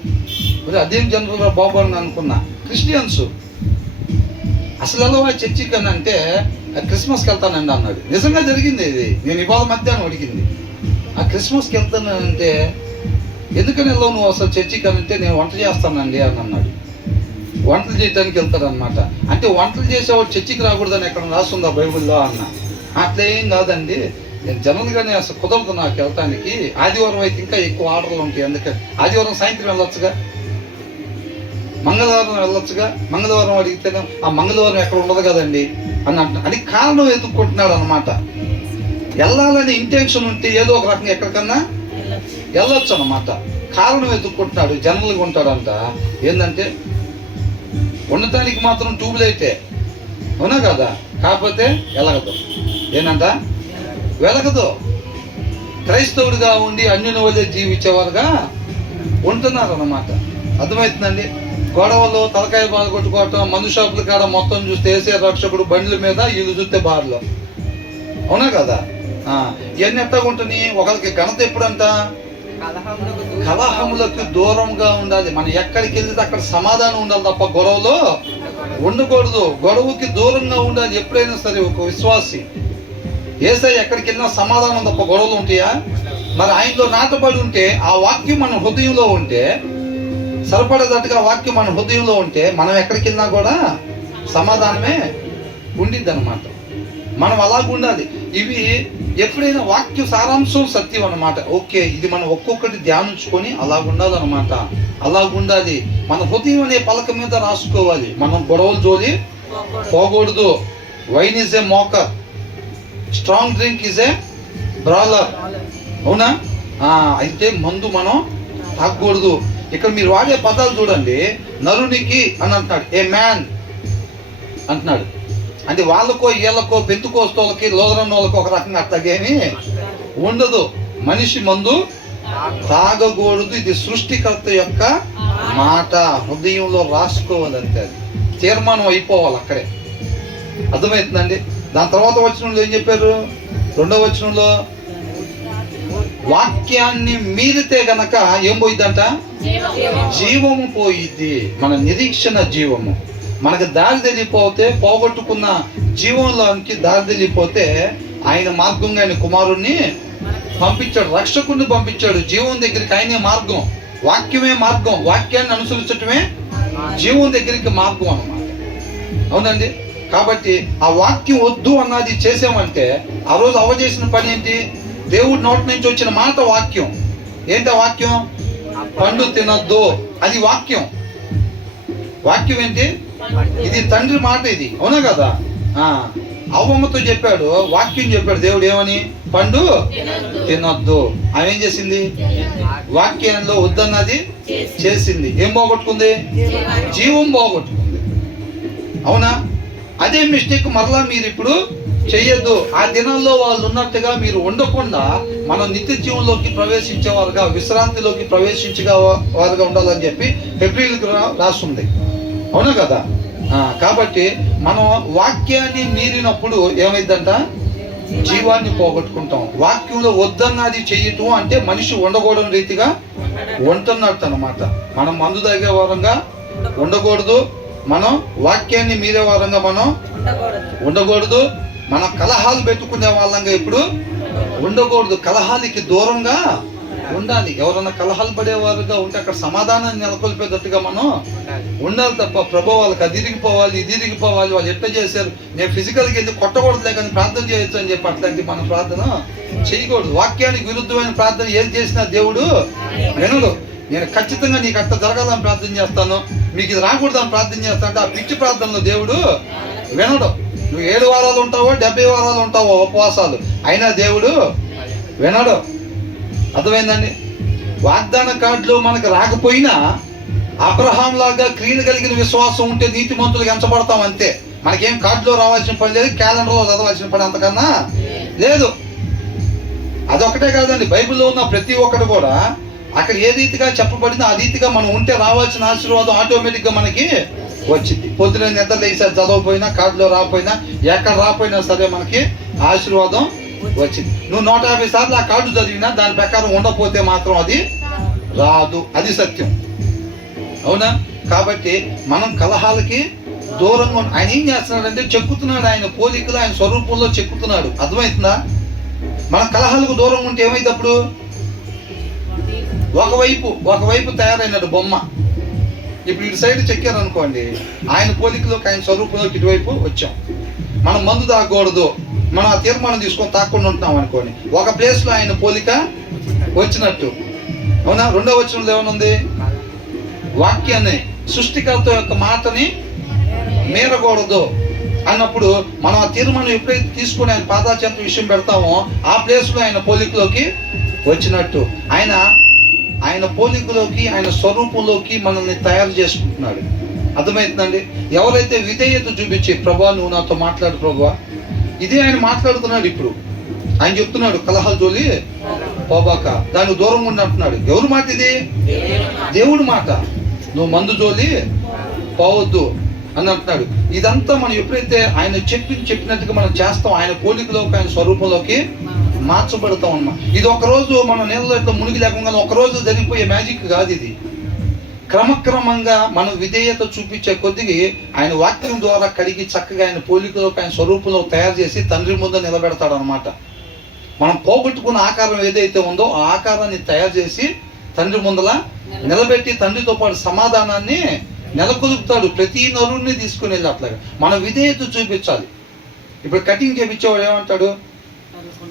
అదేం జనరల్గా బాబు అని అనుకున్నా. క్రిస్టియన్స్ అసలు ఎలా చర్చికి అని అంటే క్రిస్మస్కి వెళ్తానండి అన్నాడు. నిజంగా జరిగింది ఇది, నేను ఇవాళ మధ్యాహ్నం అడిగింది. ఆ క్రిస్మస్కి వెళ్తానంటే ఎందుకని వెళ్ళావు నువ్వు అసలు చర్చికి అని అంటే, నేను వంట చేస్తానండి అని అన్నాడు. వంటలు చేయడానికి వెళ్తారనమాట. అంటే వంటలు చేసేవాడు చర్చికి రాకూడదని ఎక్కడ రాస్తుందా బైబిల్లో అన్న. అట్లా ఏం కాదండి, నేను జనరల్గానే అసలు కుదరదు నాకు వెళ్ళటానికి, ఆదివారం అయితే ఇంకా ఎక్కువ ఆర్డర్లు ఉంటాయి, అందుకని ఆదివారం సాయంత్రం వెళ్ళొచ్చుగా, మంగళవారం వెళ్ళొచ్చుగా. మంగళవారం అడిగితేనే ఆ మంగళవారం ఎక్కడ ఉండదు కదండి అని కారణం ఎదుర్కొంటున్నాడు అనమాట. వెళ్ళాలని ఇంటెన్షన్ ఉంటే ఏదో ఒక రకంగా ఎక్కడికన్నా వెళ్ళొచ్చు అనమాట. కారణం ఎదుర్కొంటున్నాడు, జనరల్గా ఉంటాడంట. ఏంటంటే ఉండటానికి మాత్రం ట్యూబ్లైటే, అవునా కదా, కాకపోతే వెలగదు. ఏంటంట వెలగదు. క్రైస్తవుడిగా ఉండి అన్యుల వల్లే జీవించేవారుగా ఉంటున్నారు అన్నమాట. అర్థమవుతుందండి? గొడవలు, తలకాయ బాధ కొట్టుకోవటం, మందు షాపుల కాడ మొత్తం చూస్తే వేసే రక్షకుడు బండ్ల మీద, వీళ్ళు చూస్తే బార్లో, అవునా కదా. ఇవన్నీ ఎట్టాగుంటున్నాయి. ఒకరికి ఘనత ఎప్పుడంట, కలహములకు దూరంగా ఉండాలి. మనం ఎక్కడికి వెళ్తే అక్కడ సమాధానం ఉండాలి తప్ప గొడవలో ఉండకూడదు. గొడవకి దూరంగా ఉండాలి ఎప్పుడైనా సరే. ఒక విశ్వాసి యేసయ్య ఎక్కడికి వెళ్ళినా సమాధానం తప్ప గొడవలు ఉంటాయా? మరి ఆయనలో నాటబడి ఉంటే, ఆ వాక్యం మన హృదయంలో ఉంటే, సరిపడేటట్టుగా వాక్యం మన హృదయంలో ఉంటే, మనం ఎక్కడికి వెళ్ళినా కూడా సమాధానమే ఉండిద్ది అనమాట. మనం అలాగ ఉండాలి. ఇవి ఎప్పుడైనా వాక్య సారాంశం సత్యం అన్నమాట. ఓకే, ఇది మనం ఒక్కొక్కటి ధ్యానించుకొని అలాగ ఉండాలన్నమాట. అలాగ ఉండాలి. మన హృదయం అనే పలక మీద రాసుకోవాలి. మనం గొడవలు జోలి పోకూడదు. Wine is a mocker, strong drink is a brawler, అవునా? అయితే మందు మనం తాగకూడదు. ఇక్కడ మీరు వాడే పదాలు చూడండి. నరునికి అని అంటున్నాడు, ఏ మ్యాన్ అంటున్నాడు. అంటే వాళ్ళకో వీళ్ళకో పెంతుకోస్తోళ్ళకి లోదరన్న వాళ్ళకి ఒక రకంగా అట్లాగేమి ఉండదు. మనిషి మందు తాగకూడదు. ఇది సృష్టికర్త యొక్క మాట. హృదయంలో రాసుకోవాలంటే అది తీర్మానం అయిపోవాలి అక్కడే. అర్థమవుతుందండి? దాని తర్వాత వచనంలో ఏం చెప్పారు? 2వ వచనంలో వాక్యాన్ని మీరితే గనక ఏం పోయిద్దంట? జీవము పోయిద్ది. మన నిరీక్షణ జీవము. మనకు దారి తెలియపోతే, పోగొట్టుకున్న జీవంలోనికి దారి తెలియపోతే, ఆయన మార్గంగా ఆయన కుమారుణ్ణి పంపించాడు, రక్షకుడిని పంపించాడు. జీవం దగ్గరికి ఆయనే మార్గం, వాక్యమే మార్గం. వాక్యాన్ని అనుసరించటమే జీవం దగ్గరికి మార్గం అన్నమాట. అవునండి? కాబట్టి ఆ వాక్యం వద్దు అన్నది చేసామంటే, ఆ రోజు అవచేసిన పని ఏంటి? దేవుడి నోటి నుంచి వచ్చిన మాట వాక్యం. ఏంటి వాక్యం? పండు తినొద్దు. అది వాక్యం. వాక్యం ఏంటి? ఇది తండ్రి మాట, ఇది, అవునా కదా. అవ్వమ్మతో చెప్పాడు, వాక్యం చెప్పాడు దేవుడు ఏమని? పండు తినొద్దు. ఆమె ఏం చేసింది? వాక్యంలో వద్దన్నది చేసింది. ఏం పోగొట్టుకుంది? జీవం పోగొట్టుకుంది. అవునా? అదే మిస్టేక్ మరలా మీరు ఇప్పుడు చెయ్యొద్దు. ఆ దినాల్లో వాళ్ళు ఉన్నట్టుగా మీరు ఉండకుండా మనం నిత్య జీవంలోకి ప్రవేశించేవారుగా, విశ్రాంతిలోకి ప్రవేశించగా వారుగా ఉండాలని చెప్పి హెబ్రీయులకు రాస్తుంది, అవునా కదా. కాబట్టి మనం వాక్యాన్ని మీరినప్పుడు ఏమైందంట? జీవాన్ని పోగొట్టుకుంటాం. వాక్యంలో వద్దన్నది చెయ్యటం అంటే మనిషి ఉండకూడని రీతిగా ఉంటున్నట్టు అనమాట. మనం మందు తాగే వారంగా ఉండకూడదు. మనం వాక్యాన్ని మీరే వారంగా మనం ఉండకూడదు. మన కలహాలు పెట్టుకునే వాళ్ళంగా ఇప్పుడు ఉండకూడదు. కలహాలకి దూరంగా ఉండాలి. ఎవరన్నా కలహాలు పడేవారుగా ఉంటే అక్కడ సమాధానాన్ని నెలకొల్పేటట్టుగా మనం ఉండాలి తప్ప, ప్రభు వాళ్ళకి అది ఇరిగిపోవాలి, ఇది ఇరిగిపోవాలి, వాళ్ళు ఎట్లా చేశారు, నేను ఫిజికల్కి వెళ్ళి కొట్టకూడదులే కానీ ప్రార్థన చేయొచ్చు అని చెప్పి అట్లాంటి మనం ప్రార్థన చేయకూడదు. వాక్యానికి విరుద్ధమైన ప్రార్థన ఏది చేసినా దేవుడు వినడు. నేను ఖచ్చితంగా నీకు అట్లా జరగాలని ప్రార్థన చేస్తాను, మీకు ఇది రాకూడదని ప్రార్థన చేస్తా అంటే ఆ పిచ్చి ప్రార్థనలో దేవుడు వినడు. నువ్వు 7 వారాలు ఉంటావో 70 వారాలు ఉంటావో ఉపవాసాలు, అయినా దేవుడు వినడు. అర్థమైందండి? వాగ్దాన కార్డులో మనకు రాకపోయినా అబ్రహాం లాగా క్రియలు కలిగిన విశ్వాసం ఉంటే నీతిమంతులుగా ఎంచబడతాం అంతే. మనకేం కార్డులో రావాల్సిన పని లేదు, క్యాలెండర్లో చదవాల్సిన పని అంతకన్నా లేదు. అదొకటే కాదండి, బైబిల్లో ఉన్న ప్రతి ఒక్కటి కూడా అక్కడ ఏ రీతిగా చెప్పబడిందో ఆ రీతిగా మనం ఉంటే రావాల్సిన ఆశీర్వాదం ఆటోమేటిక్గా మనకి వచ్చింది. పొద్దున నిద్ర లేసారి చదవకపోయినా, కార్డులో రాకపోయినా, ఎక్కడ రాకపోయినా సరే మనకి ఆశీర్వాదం వచ్చింది. నువ్వు 150 సార్లు ఆ కార్డు చదివినా దాని ప్రకారం ఉండకపోతే మాత్రం అది రాదు. అది సత్యం, అవునా? కాబట్టి మనం కలహాలకి దూరంగా ఆయన ఏం చేస్తున్నాడంటే చెక్కుతున్నాడు, ఆయన పోలికలు ఆయన స్వరూపంలో చెక్కుతున్నాడు. అర్థమవుతుందా? మన కలహాలకు దూరంగా ఉంటే ఏమైతే అప్పుడు ఒకవైపు తయారైనాడు బొమ్మ. ఇప్పుడు ఇటు సైడ్ చెక్కారు అనుకోండి, ఆయన పోలికలోకి ఆయన స్వరూపంలోకి ఇటువైపు వచ్చాం. మనం మందు తాగకూడదు, మనం ఆ తీర్మానం తీసుకొని తాకుండా ఉంటున్నాం అనుకోండి, ఒక ప్లేస్లో ఆయన పోలిక వచ్చినట్టు, అవునా? రెండో వచనంలో ఏమనుంది? వాక్యాన్ని, సృష్టికర్త యొక్క మాటని మీరకూడదు అన్నప్పుడు మనం ఆ తీర్మానం ఎప్పుడైతే తీసుకుని ఆయన పాదాచెంత విషయం పెడతామో ఆ ప్లేస్లో ఆయన పోలికలోకి వచ్చినట్టు ఆయన పోలికలోకి ఆయన స్వరూపంలోకి మనల్ని తయారు చేసుకుంటున్నాడు. అర్థమవుతుందండి? ఎవరైతే విధేయత చూపించి ప్రభా నువ్వు నాతో మాట్లాడు ప్రభా, ఇదే ఆయన మాట్లాడుతున్నాడు. ఇప్పుడు ఆయన చెప్తున్నాడు కలహాల జోలి పోబాక, దానికి దూరంగా ఉండి అంటున్నాడు. ఎవరి మాట ఇది? దేవుడి మాట. నువ్వు మందు జోలి పోవద్దు అని అంటున్నాడు. ఇదంతా మనం ఎప్పుడైతే ఆయన చెప్పినట్టుగా మనం చేస్తాం, ఆయన పోలికలోకి ఆయన స్వరూపంలోకి మార్చబడతాం అన్నమాట. ఇది ఒకరోజు మనం నీళ్ళలో ఇట్లా మునిగి లేకుండా ఒకరోజు జరిగిపోయే మ్యాజిక్ కాదు. ఇది క్రమక్రమంగా మనం విధేయత చూపించే కొద్దిగా ఆయన వాక్యం ద్వారా కడిగి చక్కగా ఆయన పోలికలోకి ఆయన స్వరూపంలో తయారు చేసి తండ్రి ముందు నిలబెడతాడు అనమాట. మనం పోగొట్టుకున్న ఆకారం ఏదైతే ఉందో ఆ ఆకారాన్ని తయారు చేసి తండ్రి ముందల నిలబెట్టి తండ్రితో పాటు సమాధానాన్ని నెలకొలుపుతాడు. ప్రతి నరుణ్ణి తీసుకుని వెళ్ళి అట్లాగా మన విధేయత చూపించాలి. ఇప్పుడు కటింగ్ చేపించేవాడు ఏమంటాడు?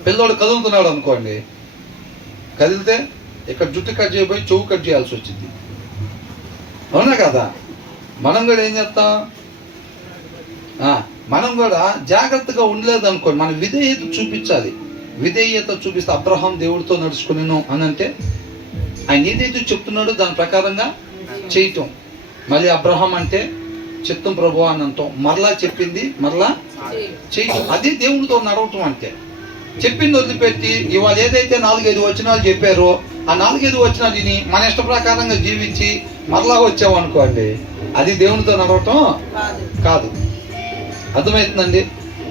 పిల్లోడు కదులుతున్నాడు అనుకోండి, కదిలితే ఇక్కడ జుట్టు కట్ చేయబోయి చెవు కట్ చేయాల్సి వచ్చింది, అవునా కదా? మనం కూడా ఏం చేస్తాం? మనం కూడా జాగ్రత్తగా ఉండలేదు అనుకోండి, మన విధేయత చూపించాలి. విధేయత చూపిస్తే అబ్రహాం దేవుడితో నడుచుకునేను అని అంటే ఆయన ఏదైతే చెప్తున్నాడో దాని ప్రకారంగా చేయటం. మళ్ళీ అబ్రహాం అంటే చిత్తం ప్రభు అని అంటాం, మరలా చెప్పింది మరలా చేయటం. అదే దేవుడితో నడవటం అంటే. చెప్పింది వదిలిపెట్టి ఇవాళ ఏదైతే 4-5 వచనాలు చెప్పారో ఆ 4-5 వచనాలు విని మన ఇష్ట ప్రకారంగా జీవించి మరలా వచ్చామనుకోండి, అది దేవునితో నడవటం కాదు. అర్థమవుతుందండి?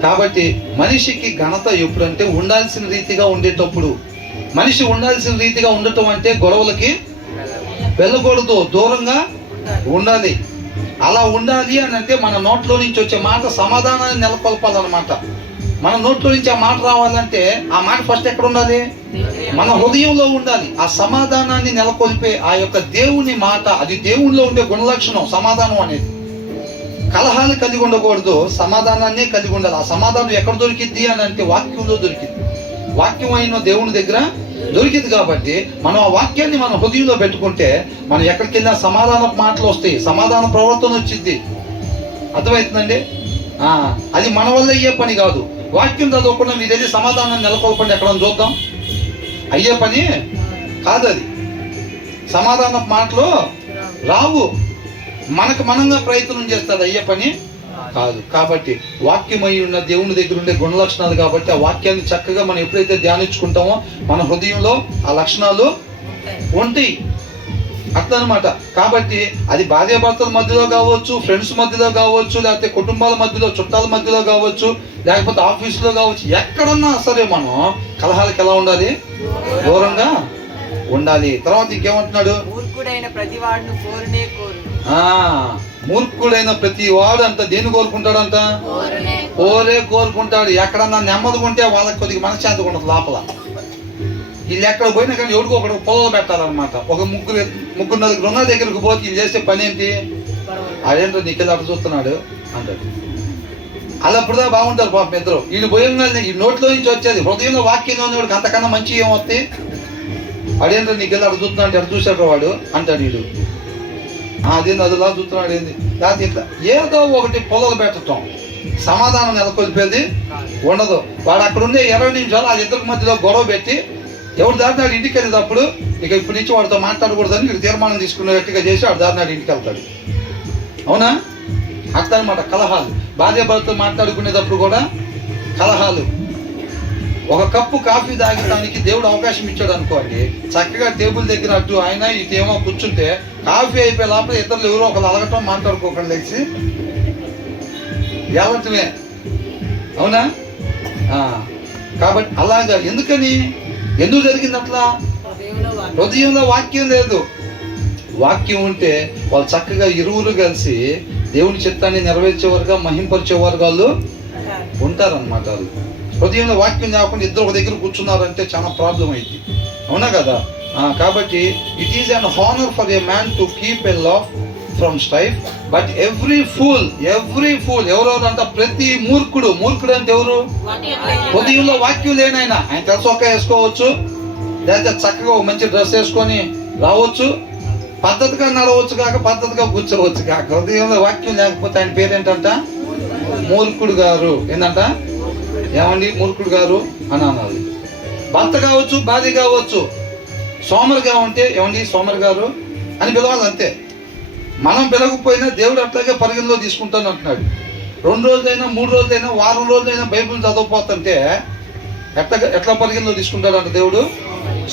కాబట్టి మనిషికి ఘనత ఎప్పుడంటే ఉండాల్సిన రీతిగా ఉండేటప్పుడు. మనిషి ఉండాల్సిన రీతిగా ఉండటం అంటే గొడవలకి వెళ్ళకూడదు, దూరంగా ఉండాలి. అలా ఉండాలి అని అంటే మన నోట్లో నుంచి వచ్చే మాట సమాధానాన్ని నెలకొల్పాలన్నమాట. మన నోట్లో నుంచి ఆ మాట రావాలంటే ఆ మాట ఫస్ట్ ఎక్కడ ఉండాలి? మన హృదయంలో ఉండాలి. ఆ సమాధానాన్ని నెలకొల్పే ఆ యొక్క దేవుని మాట, అది దేవునిలో ఉండే గుణలక్షణం సమాధానం అనేది. కలహాలు కలిగి ఉండకూడదు, సమాధానాన్ని కలిగి ఉండాలి. ఆ సమాధానం ఎక్కడ దొరికిద్ది అని అంటే వాక్యంలో దొరికింది. వాక్యం అయిన దేవుని దగ్గర దొరికింది. కాబట్టి మనం ఆ వాక్యాన్ని మన హృదయంలో పెట్టుకుంటే మనం ఎక్కడికి వెళ్ళినా సమాధాన మాటలు వస్తాయి, సమాధాన ప్రవర్తన వచ్చింది. అర్థమవుతుందండి? అది మన వల్ల అయ్యే పని కాదు. వాక్యం చదవకుండా మీరు వెళ్ళి సమాధానం నెలకొల్పండి, ఎక్కడ చూద్దాం. అయ్యే పని కాదు అది. సమాధాన మాటలు రావు, మనకు మనంగా ప్రయత్నం చేస్తుంది, అయ్యే పని కాదు. కాబట్టి వాక్యమై ఉన్న దేవుని దగ్గర ఉండే గుణ లక్షణాలు కాబట్టి ఆ వాక్యాన్ని చక్కగా మనం ఎప్పుడైతే ధ్యానించుకుంటామో మన హృదయంలో ఆ లక్షణాలు ఉంటాయి. అట్లనమాట. కాబట్టి అది భార్యాభర్తల మధ్యలో కావచ్చు, ఫ్రెండ్స్ మధ్యలో కావచ్చు, లేకపోతే కుటుంబాల మధ్యలో, చుట్టాల మధ్యలో కావచ్చు, లేకపోతే ఆఫీసులో కావచ్చు, ఎక్కడన్నా సరే మనం కలహాలకు ఎలా ఉండాలి? దూరంగా ఉండాలి. తర్వాత ఇంకేమంటున్నాడు? మూర్ఖుడైన ప్రతివాడును కోరునే కోరు. మూర్ఖుడైన ప్రతి వాడు అంట దేన్ని కోరుకుంటాడంట? కోరే కోరుకుంటాడు. ఎక్కడన్నా నెమ్మదిగా ఉంటే వాళ్ళకి కొద్దిగా మనశ్శాంతిగా ఉండదు లోపల. వీళ్ళు ఎక్కడ పోయినా కానీ ఎవడికి ఒకటి పొలలు పెట్టాలన్నమాట. ఒక ముగ్గురు 4 రుణాల దగ్గరికి పోతే వీళ్ళు చేసే పని ఏంటి? అదేంటో నీకెళ్ళి అక్కడ చూస్తున్నాడు అంటాడు. అలా అప్పుడుదా బాగుంటారు పాపం ఇద్దరు. వీళ్ళు పోయంగానే ఈ నోట్లో నుంచి వచ్చేది హృదయంలో వాక్యంలో ఉన్నవాడికి అంతకన్నా మంచి ఏమవుతాయి? అదేంటో నీకెళ్ళి అక్కడ చూస్తున్నా అంటే అక్కడ చూసాడు వాడు అంటాడు. వీడు అదేంది అదిలా చూస్తున్నాడు ఏంది? లేకపోతే ఇట్లా ఏదో ఒకటి పొలలు పెట్టడం, సమాధానం నెలకొల్పేది ఉండదు. వాడు అక్కడ ఉండే 20 నిమిషాలు ఆ ఇద్దరికి మధ్యలో గొడవ పెట్టి ఎవరు దాటినాడు ఇంటికి వెళ్ళేటప్పుడు ఇక ఇప్పటి నుంచి వాడితో మాట్లాడకూడదని వీడు తీర్మానం తీసుకునేట్టుగా చేసి వాడు దారినాడు ఇంటికి వెళ్తాడు. అవునా? అట్లా అనమాట కలహాలు. భార్య భర్తతో మాట్లాడుకునేటప్పుడు కూడా కలహాలు. ఒక కప్పు కాఫీ తాగడానికి దేవుడు అవకాశం ఇచ్చాడు అనుకోండి, చక్కగా టేబుల్ దగ్గర అటు ఆయన ఇటేమో కూర్చుంటే కాఫీ అయిపోయే లోపల ఇతరులు ఎవరో ఒకరు అలగటం మాట్లాడుకోకుండా లేచి ఏమంటమే. అవునా? కాబట్టి అలాగా ఎందుకు జరిగింది అట్లా? హృదయంలో వాక్యం లేదు. వాక్యం ఉంటే వాళ్ళు చక్కగా ఇరువురు కలిసి దేవుని చిత్తాన్ని నెరవేర్చేవారుగా, మహింపరిచేవారుగా వాళ్ళు ఉంటారన్నమాట. వాళ్ళు హృదయంలో వాక్యం లేకుండా ఇద్దరు ఒక దగ్గర కూర్చున్నారంటే చాలా ప్రాబ్లం అయింది. అవునా కదా? కాబట్టి it is an honour for a man to keep aloof from strife, but every fool ఎవరెవరు అంట? ప్రతి మూర్ఖుడు అంటే ఎవరు? హృదయంలో వాక్యం లేనైనా. ఆయన తెలుసొక్క వేసుకోవచ్చు, లేకపోతే చక్కగా ఒక మంచి డ్రెస్ వేసుకొని రావచ్చు, పద్ధతిగా నడవచ్చు కాక పద్ధతిగా కూర్చోవచ్చు కాక, హృదయంలో వాక్యం లేకపోతే ఆయన పేరేంటంట? మూర్ఖుడు గారు. ఏంటంట? ఏమండి? మూర్ఖుడు గారు అని అనాలి. భర్త కావచ్చు, భార్య కావచ్చు, సోమరిగా ఉంటే ఏమండి సోమరి గారు అని పిలవాలి అంతే. మనం పిలవకపోయినా దేవుడు అట్లాగే పరిగణలో తీసుకుంటాను అంటున్నాడు. 2 రోజులైనా 3 రోజులైనా వారం రోజులైనా బైబిల్ చదవకపోతుంటే ఎట్లా పరిగణలో తీసుకుంటాడంట దేవుడు?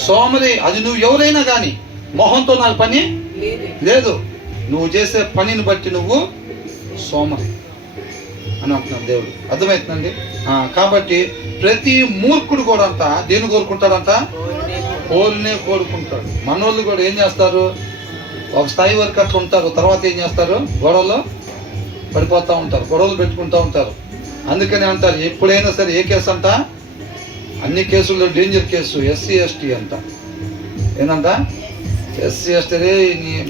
సోమరి. అది నువ్వు ఎవరైనా కానీ మొహంతో నాకు పని లేదు, నువ్వు చేసే పనిని బట్టి నువ్వు సోమరి అని అంటున్నాడు దేవుడు. అర్థమవుతుందండి? కాబట్టి ప్రతి మూర్ఖుడు కూడా అంట దేని కోరుకుంటాడంట? కోరినే కోరుకుంటాడు. మనోళ్ళు కూడా ఏం చేస్తారు? ఒక స్థాయి వరకు అట్లా ఉంటారు, తర్వాత ఏం చేస్తారు? గొడవలో పడిపోతూ ఉంటారు, గొడవలు పెట్టుకుంటూ ఉంటారు. అందుకని అంటారు ఎప్పుడైనా సరే ఏ కేసు అంట? అన్ని కేసుల్లో డేంజర్ కేసు SC ST అంట. ఏంటంట? SC ST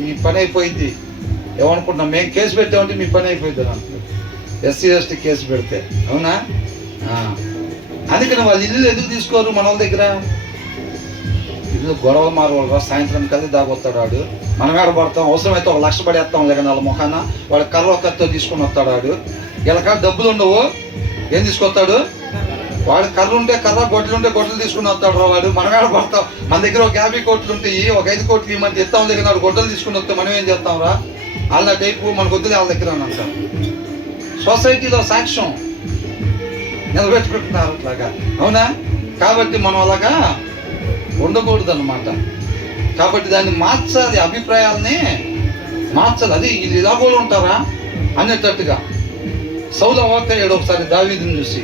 మీ పని అయిపోయింది. ఏమనుకుంటున్నాం? మేము కేసు పెట్టామంటే మీ పని అయిపోయింది అని అంటారు. SC ST కేసు పెడితే. అవునా? అందుకని వాళ్ళు ఇల్లు ఎందుకు తీసుకోరు మన వాళ్ళ దగ్గర? ఇల్లు గొడవలు మారవాళ్ళరా, సాయంత్రం కలిసి దాగొస్తాడు వాడు. మనం ఏడ పడతాం? అవసరమైతే 1 లక్ష పడేస్తాం లేక వాళ్ళ ముఖాన. వాడు కర్ర కత్తో తీసుకొని వస్తాడు వాడు. వీళ్ళ డబ్బులు ఉండవు, ఏం తీసుకొస్తాడు? వాడు కర్ర ఉంటే కర్ర, గొడ్డలు ఉంటే గొడ్డలు తీసుకుని వస్తాడు రా వాడు. మనం ఏడ పడతాం? మన దగ్గర ఒక 50 కోట్లు ఉంటాయి, ఒక 5 కోట్లు ఇవ్వమంటే ఇస్తాం దగ్గర వాడు గొడ్డలు తీసుకుని వస్తే మనం ఏం చేస్తాం రా? వాళ్ళ టైపు మనకు వద్దులే వాళ్ళ దగ్గర అని అంటాం. సొసైటీలో సాక్ష్యం నిలబెట్టుకుంటున్నారు అట్లాగా. అవునా? కాబట్టి మనం అలాగా ఉండకూడదు అన్నమాట. కాబట్టి దాన్ని మార్చాలి, అభిప్రాయాలని మార్చాలి. అది ఇది ఇలా కూడా ఉంటారా అనేటట్టుగా. సౌలు అవాక్కయ్యాడు ఒకసారి దావీదుని చూసి.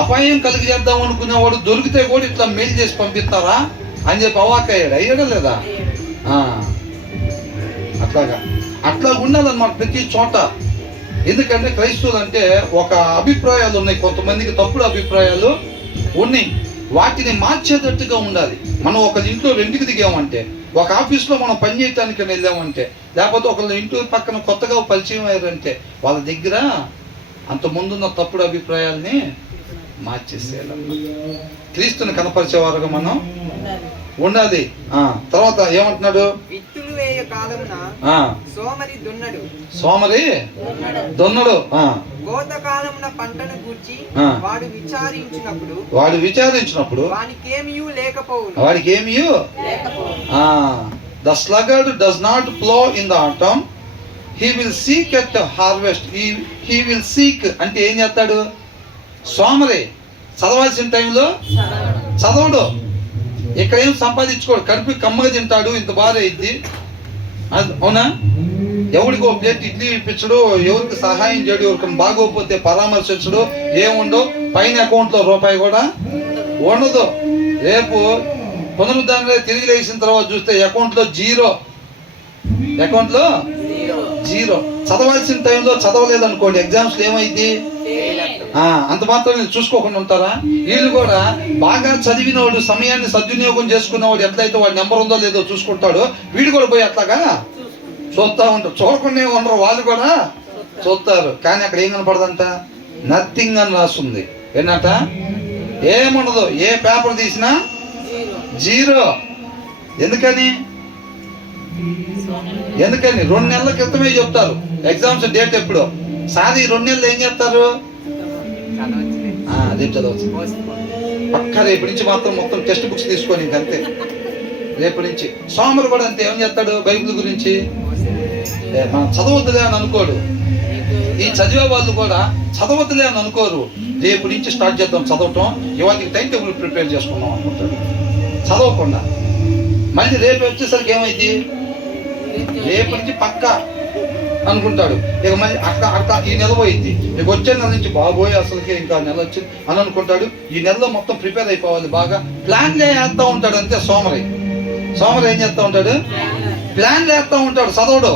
అపాయం కలిగి చేద్దాం అనుకునేవాడు దొరికితే కూడా ఇట్లా మెయిల్ చేసి పంపిస్తారా అని చెప్పి అవాక్కయ్యాడు. అయ్యాడా లేదా? అట్లా ఉండాలన్నమాట ప్రతి చోట. ఎందుకంటే క్రైస్తవులు అంటే ఒక అభిప్రాయాలు ఉన్నాయి, కొంతమందికి తప్పుడు అభిప్రాయాలు ఉన్నాయి. వాటిని మార్చేటట్టుగా ఉండాలి. మనం ఒకరి ఇంట్లో రెండుకి దిగామంటే, ఒక ఆఫీస్లో మనం పని చేయటానికి వెళ్ళామంటే, లేకపోతే ఒకళ్ళ ఇంటి పక్కన కొత్తగా పరిచయం అయ్యారంటే వాళ్ళ దగ్గర అంత ముందున్న తప్పుడు అభిప్రాయాల్ని మార్చేసేయాలన్నమాట. క్రీస్తుని కనపరిచేవారుగా మనం ఉండాలి. తర్వాత ఏమంటున్నాడు? విత్తులు వేయ కాలమున సోమరి దున్నడు. కోత కాలమున పంటను గూర్చి వాడు విచారించినప్పుడు వానికేమీ లేకపోవును. The sluggard does not plow in the autumn, he will seek at the harvest. He will seek అంటే ఏం చేస్తాడు? సోమరి చదవాల్సిన టైంలో చదవడు. ఇక్కడ ఏం సంపాదించుకోడు, కడుపు కమ్మగా తింటాడు, ఇంత బాగా అయింది. అవునా? ఎవరికి ఒక ప్లేట్ ఇడ్లీ ఇప్పించడు, ఎవరికి సహాయం చేయడు, ఎవరికి బాగోకపోతే పరామర్శించడు, ఏముండో. పైన అకౌంట్లో రూపాయి కూడా ఉండదు. రేపు పునరుద్ధరణ తిరిగి లేచిన తర్వాత చూస్తే అకౌంట్లో జీరో. చదవాల్సిన టైంలో చదవలేదనుకోండి, ఎగ్జామ్స్లో ఏమైంది? అంత మాత్రం నేను చూసుకోకుండా ఉంటారా? వీళ్ళు కూడా బాగా చదివినవాడు, సమయాన్ని సద్వినియోగం చేసుకున్నవాడు ఎట్లయితే వాడి నెంబర్ ఉందో లేదో చూసుకుంటాడో, వీడు కూడా పోయి అట్లాగా చూస్తూ ఉంటారు. చూడకుండా ఉండరు, వాళ్ళు కూడా చూస్తారు. కానీ అక్కడ ఏం కనపడదంట? నథింగ్ అని రాస్తుంది. ఏంటంట? ఏముండదు. ఏ పేపర్ తీసినా జీరో. ఎందుకని 2 నెలల క్రితమే చెప్తారు ఎగ్జామ్స్ డేట్ ఎప్పుడో. సారీ 2 నెలలు ఏం చేస్తారు? రేపు చదవచ్చు పక్క. రేపు నుంచి మాత్రం మొత్తం టెక్స్ట్ బుక్స్ తీసుకొని ఇంకంతే. రేపు నుంచి. సోమరు కూడా అంతే, ఏం చేస్తాడు బైబిల్ గురించి మనం చదవద్దులే అని అనుకోడు. ఈ చదివే వాళ్ళు కూడా చదవద్దులే అని అనుకోరు. రేపు నుంచి స్టార్ట్ చేద్దాం చదవటం, ఇవాళకి టైం టేబుల్ ప్రిపేర్ చేసుకుందాం అనుకుంటాడు. చదవకుండా మళ్ళీ రేపు వచ్చేసరికి ఏమైంది, రేపు నుంచి పక్కా అనుకుంటాడు. ఇక మళ్ళీ అక్క ఈ నెల పోయింది, ఇక వచ్చే నెల నుంచి బాబోయ్ అసలుకి ఇంకా నెల వచ్చింది అని అనుకుంటాడు. ఈ నెలలో మొత్తం ప్రిపేర్ అయిపోవాలి, బాగా ప్లాన్లే వేస్తూ ఉంటాడు. అంతే సోమరి ఏం చేస్తూ ఉంటాడు, ప్లాన్లు వేస్తూ ఉంటాడు, చదవడు.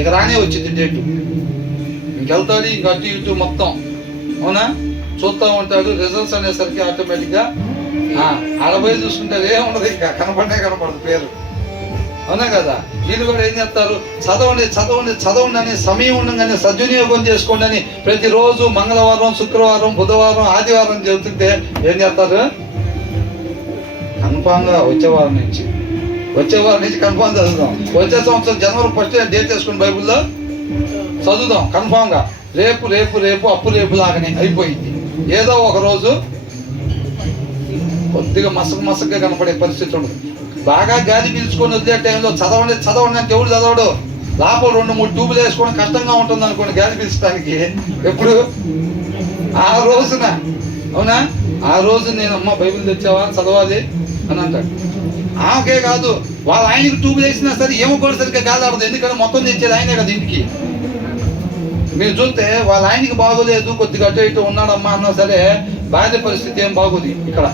ఇక రానే వచ్చింది డేటు, ఇంకెళ్తాడు, ఇంక అటు ఇటు మొత్తం, అవునా, చూస్తూ ఉంటాడు. రిజల్ట్స్ అనేసరికి ఆటోమేటిక్గా అడబోయి చూసుకుంటారు, ఏమున్నది ఇక కనపడదు పేరు, అవునా కదా. వీళ్ళు కూడా ఏం చేస్తారు, చదవండి అని సమయం ఉండగానే సద్వినియోగం చేసుకోండి అని ప్రతిరోజు మంగళవారం, శుక్రవారం, బుధవారం, ఆదివారం చెబుతుంటే ఏం చేస్తారు, కన్ఫామ్గా వచ్చే వారం నుంచి కన్ఫామ్ చదువుదాం. వచ్చే సంవత్సరం జనవరి 1 డేట్ వేసుకుని బైబిల్లో చదువుదాం కన్ఫామ్గా. రేపు అప్పు రేపు లాగానే అయిపోయింది. ఏదో ఒక రోజు కొద్దిగా మసకగా కనపడే పరిస్థితి ఉండదు. బాగా గాలి పీల్చుకొని వదిలే టైంలో చదవండి అంటే ఎవడు చదవడు. లోపల 2-3 ట్యూబులు వేసుకోవడం కష్టంగా ఉంటుంది అనుకోండి గాలి పీల్చడానికి. ఎప్పుడు ఆ రోజున, అవునా, ఆ రోజు నేను అమ్మ బైబిల్ తెచ్చావా చదవాలి అని అంటాడు. ఆమెకే కాదు, వాళ్ళ ఆయనకి ట్యూబులు వేసినా సరే ఏమో కూడా సరిగ్గా గాలి ఆడదు. ఎందుకంటే మొత్తం తెచ్చేది ఆయనే కదా ఇంటికి. మీరు చూస్తే వాళ్ళ ఆయనకి బాగోలేదు, కొద్దిగా అటు ఇటు ఉన్నాడమ్మా అన్నా సరే భార్య పరిస్థితి ఏం బాగోదు ఇక్కడ,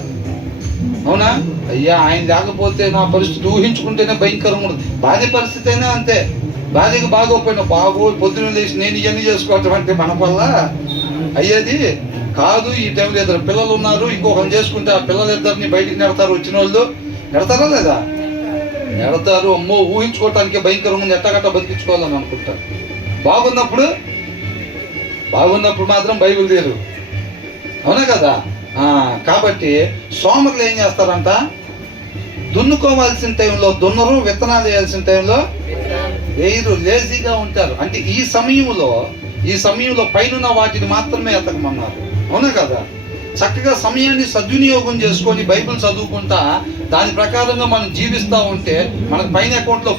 అవునా. అయ్యా ఆయన లేకపోతే నా పరిస్థితి ఊహించుకుంటేనే భయంకరంగా ఉండదు. భార్య పరిస్థితి అయినా అంతే. భార్యకి బాగోపోయినా పొద్దున్న లేచి నేను ఇవన్నీ చేసుకోవటం అంటే మన వల్ల అయ్యేది కాదు. ఈ టైంలో 2 పిల్లలు ఉన్నారు, ఇంకొకరిని చేసుకుంటే ఆ పిల్లలిద్దరిని బయటికి నెడతారు. వచ్చిన వాళ్ళు నెడతారా లేదా, నెడతారు. అమ్మో ఊహించుకోవటానికి భయంకరంగా ఉంది, ఎట్టగట్ట బతికించుకోవాలని అనుకుంటారు. బాగున్నప్పుడు మాత్రం బైబిల్ తీరు, అవునా కదా. కాబట్టి సోమరులు ఏం చేస్తారంట, దున్నుకోవాల్సిన టైంలో దున్నరు, విత్తనాలు వేయాల్సిన టైంలో వేయరు, లేజీగా ఉంటారు. అంటే ఈ సమయంలో పైన వాటిని మాత్రమే ఎతకమన్నారు, అవునా కదా. చక్కగా సమయాన్ని సద్వినియోగం చేసుకొని బైబిల్ చదువుకుంటా దాని ప్రకారంగా మనం జీవిస్తూ ఉంటే మనకు పైన అకౌంట్లో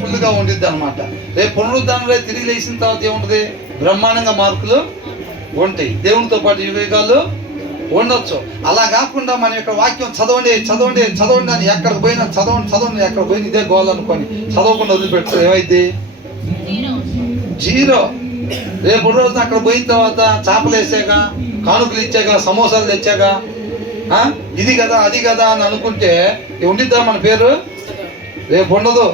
ఫుల్గా ఉండిద్ది అనమాట. రేపు పునరుద్ధానంలో తిరిగి లేచిన తర్వాత ఏముంటుంది, బ్రహ్మాండంగా మార్కులు ఉంటాయి, దేవునితో పాటు వివేకాలు ఉండొచ్చు. అలా కాకుండా మన యొక్క వాక్యం చదవండి అని ఎక్కడికి పోయినా చదవండి ఎక్కడికి పోయినా ఇదే గోల్ అనుకొని చదవకుండా వదిలిపెడితే ఏమైంది, జీరో. రేపు రోజున అక్కడ పోయిన తర్వాత చేపలు వేసాగా, కానుకలు ఇచ్చాగా, సమోసాలు తెచ్చాగా, ఇది కదా అది కదా అని అనుకుంటే ఉండిద్దా మన పేరు, రేపు ఉండదు.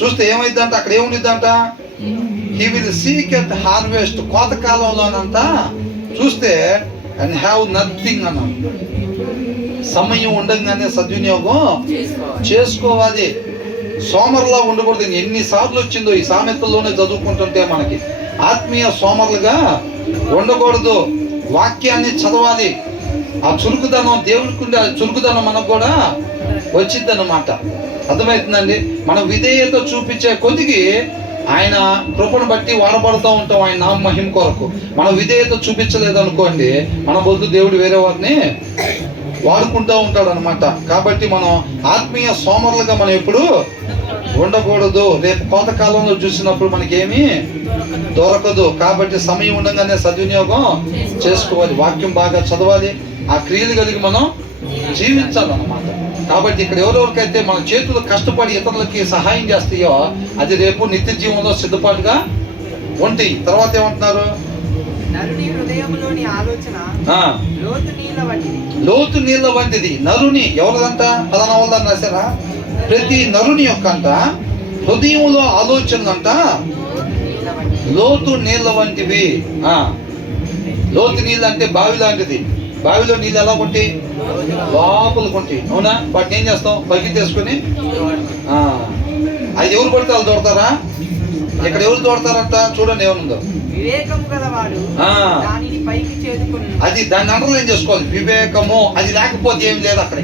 చూస్తే ఏమైందంట, అక్కడ ఏముండిద్దంట, he will seek at harvest, కోతకాలంలోనంతా చూస్తే అండ్ హ్యావ్ నథింగ్ అన్నాడు. సమయం ఉండగానే సద్వినియోగం చేసుకోవాలి, సోమరులా ఉండకూడదు. ఎన్నిసార్లు వచ్చిందో ఈ సామెతల్లోనే చదువుకుంటుంటే మనకి. ఆత్మీయ సోమరులుగా ఉండకూడదు, వాక్యాన్ని చదవాలి. ఆ చురుకుదనం దేవుడికి ఉండే, ఆ చురుకుదనం మనకు కూడా వచ్చింది అన్నమాట. అర్థమవుతుందండి. మనం విధేయత చూపించే కొద్దికి ఆయన కృపను బట్టి వాడబడుతూ ఉంటాం ఆయన నామ మహిమ కొరకు. మనం విధేయత చూపించలేదు అనుకోండి, మన బదులు దేవుడు వేరే వారిని వాడుకుంటూ ఉంటాడు అనమాట. కాబట్టి మనం ఆత్మీయ సోమరులుగా మనం ఎప్పుడు ఉండకూడదు. రేపు కొంతకాలంలో చూసినప్పుడు మనకేమీ దొరకదు. కాబట్టి సమయం ఉండగానే సద్వినియోగం చేసుకోవాలి, వాక్యం బాగా చదవాలి, ఆ క్రియలు కలిగి మనం జీవించాలన్నమాట. కాబట్టి ఇక్కడ ఎవరెవరికైతే మన చేతులు కష్టపడి ఇతరులకి సహాయం చేస్తాయో అది రేపు నిత్య జీవంలో సిద్ధపాటుగా ఉంటాయి. తర్వాత ఏమంటున్నారు, నరుని హృదయంలోని ఆలోచన లోతు నీళ్ళ వంటిది. నరుని ఎవరిదంట, 19 రాశారా, ప్రతి నరుని యొక్క అంట హృదయంలో ఆలోచనలంట లోతు నీళ్ళ వంటివి. లోతు నీళ్ళు అంటే బావి లాంటిది. బావిలో నీళ్ళు ఎలా కొంటి, లోపలు కొంటి, అవునా. వాటిని ఏం చేస్తాం, పగిలించేసుకొని అది ఎవరు పడితే వాళ్ళు దొడతారా, ఇక్కడ ఎవరు దొడతారంట చూడండి ఏమనుందో, వివేకము గలవాడు దానిని పైకి చేదుకొను. అది దాన్ని అండర్లైన్ చేసుకోవాలి, వివేకము. అది లేకపోతే ఏం లేదు అక్కడ.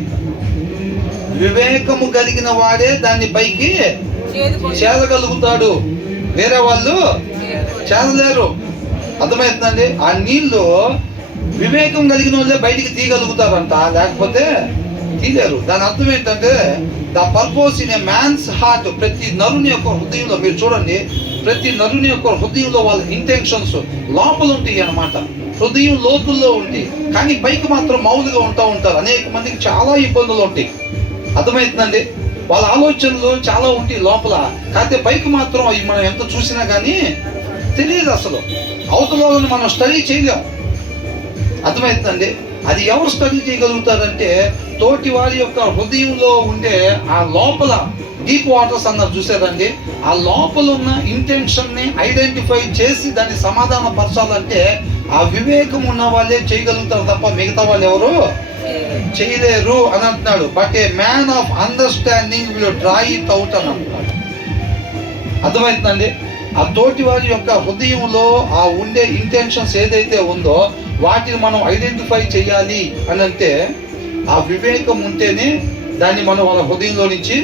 వివేకము కలిగిన వాడే దాన్ని పైకి చేదగలుగుతాడు, వేరే వాళ్ళు చేదలేరు. అర్థమవుతుందండి. ఆ నీళ్లు వివేకం కలిగిన వాళ్ళే బయటికి తీయగలుగుతారంట, లేకపోతే తీయలేరు. దాని అర్థం ఏంటంటే the purpose in a man's heart. ప్రతి నరుని యొక్క హృదయంలో మీరు చూడండి, ప్రతి నరుని యొక్క హృదయంలో వాళ్ళ ఇంటెన్షన్స్ లోపల ఉంటాయి అన్నమాట. హృదయం లోతుల్లో ఉంటాయి, కానీ పైకి మాత్రం మామూలుగా ఉంటారు. అనేక మందికి చాలా ఇబ్బందులు ఉంటాయి, అర్థమవుతుందండి. వాళ్ళ ఆలోచనలు చాలా ఉంటాయి లోపల, కాకపోతే పైకి మాత్రం అవి మనం ఎంత చూసినా కానీ తెలియదు. అసలు అవతల వాళ్ళని మనం స్టడీ చేయలేం, అర్థమవుతుందండి. అది ఎవరు స్టడీ చేయగలుగుతారంటే తోటి వారి యొక్క హృదయంలో ఉండే ఆ లోపల డీప్ వాటర్స్ అన్నారు చూసారండి. ఆ లోపల ఉన్న ఇంటెన్షన్ని ఐడెంటిఫై చేసి దాన్ని సమాధాన పరచాలంటే ఆ వివేకం ఉన్న వాళ్ళే చేయగలుగుతారు తప్ప మిగతా వాళ్ళు ఎవరు చేయలేరు అని అంటున్నాడు. But A man of understanding will draw it out అని అంటున్నాడు. అర్థమవుతుందండి. ఆ తోటి వారి యొక్క హృదయంలో ఆ ఉండే ఇంటెన్షన్స్ ఏదైతే ఉందో వాటిని మనం ఐడెంటిఫై చేయాలి అని అంటే ఆ వివేకం ఉంటేనే దాన్ని మనం వాళ్ళ హృదయంలో నుంచి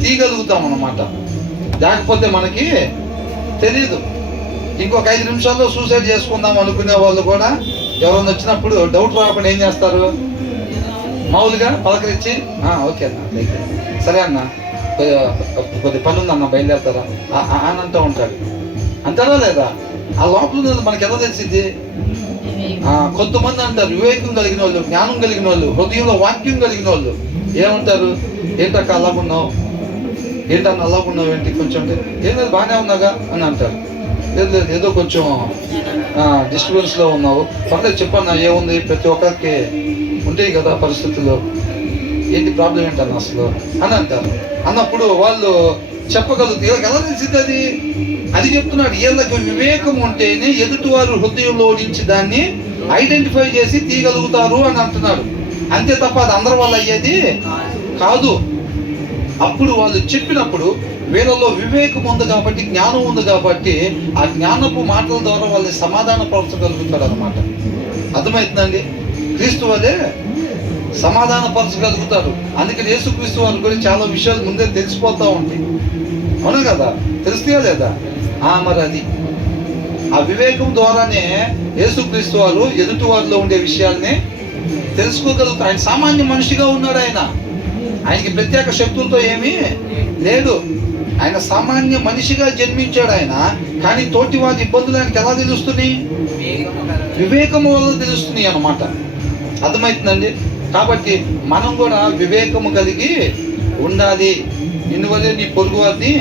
తీయగలుగుతాం అన్నమాట. లేకపోతే మనకి తెలీదు. ఇంకొక 5 నిమిషాల్లో సూసైడ్ చేసుకుందాం అనుకునే వాళ్ళు కూడా ఎవరైనా వచ్చినప్పుడు డౌట్ రాకుండా ఏం చేస్తారు, మామూలుగా పలకరించి ఓకే అన్న, సరే అన్న, కొద్ది పని ఉందన్న, బయలుదేరతారా అని అంటూ ఉంటాడు. అంటారా లేదా? ఆ లోపల మనకి ఎలా తెలిసింది? కొంతమంది అంటారు వివేకం కలిగిన వాళ్ళు, జ్ఞానం కలిగిన వాళ్ళు, హృదయంలో వాక్యం కలిగిన వాళ్ళు ఏమంటారు, ఏంటక్క అలాగున్నావు, ఏంటన్నా అలాగున్నావు ఏంటి, కొంచెం అంటే ఏం లేదు బాగానే ఉన్నాగా అని అంటారు. లేదు ఏదో కొంచెం డిస్టర్బెన్స్లో ఉన్నావు, పర్లేదు చెప్పన్నా ఏముంది, ప్రతి ఒక్కరికి ఉంటాయి కదా పరిస్థితుల్లో, ఏంటి ప్రాబ్లం ఏంటన్నా అసలు అని అంటారు. అన్నప్పుడు వాళ్ళు చెప్పగలుగుతారు. వీళ్ళకి ఎలా తెలిసింది అది చెప్తున్నాడు. వీళ్ళకి వివేకం ఉంటేనే ఎదుటివారు హృదయంలో నుంచి దాన్ని ఐడెంటిఫై చేసి తీయగలుగుతారు అని అంటున్నాడు. అంతే తప్ప అది అందరి వల్ల అయ్యేది కాదు. అప్పుడు వాళ్ళు చెప్పినప్పుడు వీళ్ళలో వివేకం ఉంది కాబట్టి, జ్ఞానం ఉంది కాబట్టి ఆ జ్ఞానపు మాటల ద్వారా వాళ్ళని సమాధానపరచగలుగుతాడు అన్నమాట. అర్థమవుతుందండి. క్రీస్తు వల్లే సమాధానపరచగలుగుతారు. అందుకని యేసుక్రీస్తు వారి గురించి చాలా విషయాలు ముందే తెలిసిపోతూ ఉంటాయి, అవును కదా? తెలుస్తాయా లేదా? మరి అది ఆ వివేకం ద్వారానే యేసుక్రీస్తు వారు ఎదుటి వారిలో ఉండే విషయాల్ని తెలుసుకోగలుగుతారు. ఆయన సామాన్య మనిషిగా ఉన్నాడు. ఆయనకి ప్రత్యేక శక్తులతో ఏమీ లేదు. ఆయన సామాన్య మనిషిగా జన్మించాడు ఆయన. కానీ తోటి వారి ఇబ్బందులు ఆయనకి ఎలా తెలుస్తున్నాయి? వివేకము వల్ల తెలుస్తున్నాయి అన్నమాట. అర్థమవుతుందండి. కాబట్టి మనం కూడా వివేకము కలిగి ఉండాలి. నిన్ను వల్లే నీ పొరుగు వారిని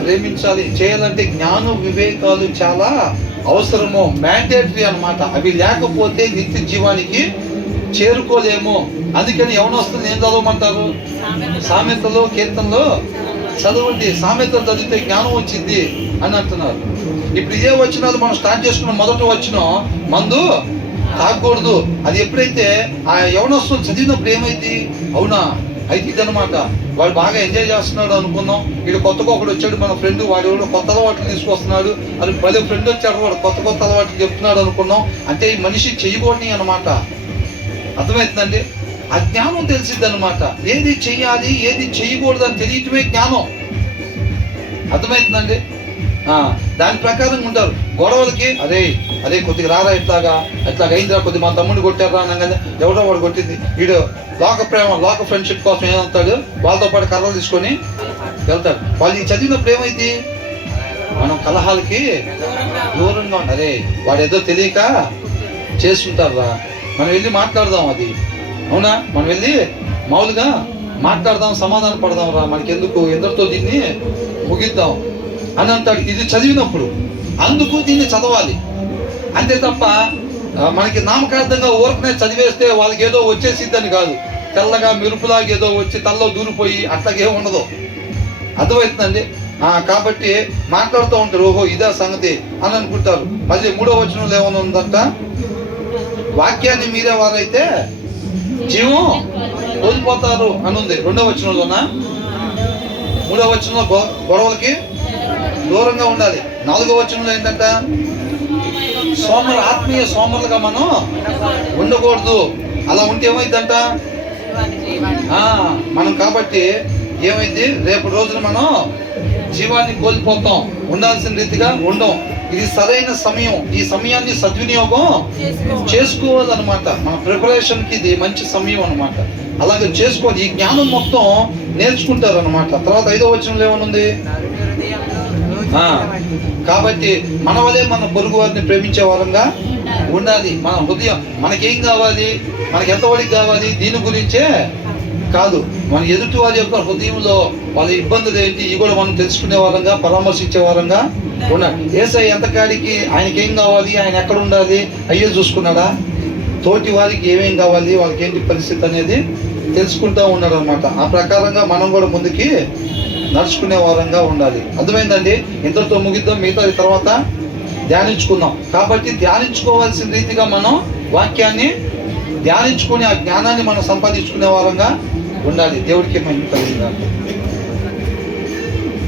ప్రేమించాలి. చేయాలంటే జ్ఞానం వివేకాలు చాలా అవసరము, మ్యాండేటరీ అన్నమాట. అవి లేకపోతే నిత్య జీవానికి చేరుకోలేము. అందుకని యవనస్తులు ఏం చదవమంటారు? సామెతలు, కీర్తనలు చదవండి. సామెతలు చదివితే జ్ఞానం వచ్చింది అని అంటున్నారు. ఇప్పుడు ఇదే వచనాలు మనం స్టార్ట్ చేసుకున్న మొదటి వచనం, మందు తాగకూడదు. అది ఎప్పుడైతే ఆ యవనస్తులు చదివినప్పుడు ఏమైంది? అవునా, అయితే ఇదనమాట. వాడు బాగా ఎంజాయ్ చేస్తున్నాడు అనుకున్నాం. వీడు కొత్తగా ఒకడు వచ్చాడు, మన ఫ్రెండ్, వాడు కొత్త అలవాట్లు తీసుకొస్తున్నాడు. అది పదే ఫ్రెండ్ వచ్చాడు, వాడు కొత్త అలవాట్లు చెప్తున్నాడు అనుకున్నాం. అంటే ఈ మనిషి చేయకూడని అనమాట. అర్థమవుతుందండి. ఆ జ్ఞానం తెలిసిద్ది అనమాట. ఏది చెయ్యాలి, ఏది చేయకూడదు అని తెలియటమే జ్ఞానం. అర్థమవుతుందండి. దాని ప్రకారం ఉంటారు. గొడవలకి అదే కొద్దిగా రారా, ఎట్లాగా అయిందిరా, కొద్దిగా మా తమ్ముడిని కొట్టారా అనగానే ఎవడో వాడు కొట్టింది. వీడు లోక ప్రేమ, లోక ఫ్రెండ్షిప్ కోసం ఏమవుతాడు, వాళ్ళతో పాటు కర్రలు తీసుకొని వెళ్తాడు. వాళ్ళు చదివినప్పుడు ఏమైంది? మనం కలహాలకి దూరంగా ఉండాలి. వాడు ఏదో తెలియక చేస్తుంటారా, మనం వెళ్ళి మాట్లాడదాం. అది అవునా, మనం వెళ్ళి మామూలుగా మాట్లాడదాం, సమాధానం పడదాం రా, మనకి ఎందుకు, ఎందరితో దీన్ని ముగిద్దాం అని అంటాడు. ఇది చదివినప్పుడు అందుకు దీన్ని చదవాలి. అంతే తప్ప మనకి నామకార్థంగా ఊరకనే చదివేస్తే వాళ్ళకి ఏదో వచ్చేసిద్దని కాదు. తెల్లగా మెరుపులాగా ఏదో వచ్చి తల్లో దూరిపోయి అట్లాగే ఉండదు. అర్థమవుతుందండి. కాబట్టి మాట్లాడుతూ ఉంటారు, ఓహో ఇదే సంగతి అని అనుకుంటారు. మళ్ళీ 3వ వచనంలో ఏమైనా ఉందంట, వాక్యాన్ని మీరే వారైతే జీవం కోల్పోతారు అని ఉంది. 2వ వచనంలోనా? 3వ వచనంలో గొడవలకి దూరంగా ఉండాలి. 4వ వచనంలో ఏంటంట, ఆత్మీయ సోమరులుగా మనం ఉండకూడదు. అలా ఉంటే ఏమైందంట, మనం కాబట్టి ఏమైంది, రేపు రోజున మనం జీవాన్ని కోల్పోతాం, ఉండాల్సిన రీతిగా ఉండం. ఇది సరైన సమయం. ఈ సమయాన్ని సద్వినియోగం చేసుకోవాలన్నమాట. మన ప్రిపరేషన్కి ఇది మంచి సమయం అన్నమాట. అలాగే చేసుకోవాలి. ఈ జ్ఞానం మొత్తం నేర్చుకుంటారు అనమాట. తర్వాత 5వ వచనంలో ఏమనుంది? నరుని హృదయంలో ఆ, కాబట్టి మన వలే మన పొరుగు వారిని ప్రేమించే వారంగా ఉండాలి. మన హృదయం మనకేం కావాలి, మనకి ఎంతవరకు కావాలి, దీని గురించే కాదు, మన ఎదుటి వారి యొక్క హృదయంలో వాళ్ళ ఇబ్బందులు ఏంటి ఇవి కూడా మనం తెలుసుకునే వారంగా, పరామర్శించే వారంగా ఉండాలి. యేసయ్య ఎంతకాడికి ఆయనకి ఏం కావాలి, ఆయన ఎక్కడ ఉండాలి అయ్యే చూసుకున్నాడా? తోటి వారికి ఏమేం కావాలి, వాళ్ళకి ఏంటి పరిస్థితి అనేది తెలుసుకుంటూ ఉన్నాడు అనమాట. ఆ ప్రకారంగా మనం కూడా ముందుకి నడుచుకునే వారంగా ఉండాలి. అర్థమైందండి? ఇంతటితో ముగిద్దాం, మిగతాది తర్వాత ధ్యానించుకుందాం. కాబట్టి ధ్యానించుకోవాల్సిన రీతిగా మనం వాక్యాన్ని ధ్యానించుకొని ఆ జ్ఞానాన్ని మనం సంపాదించుకునే వారంగా ఉండాలి. దేవుడికి మహిమ కలిగిందాలి.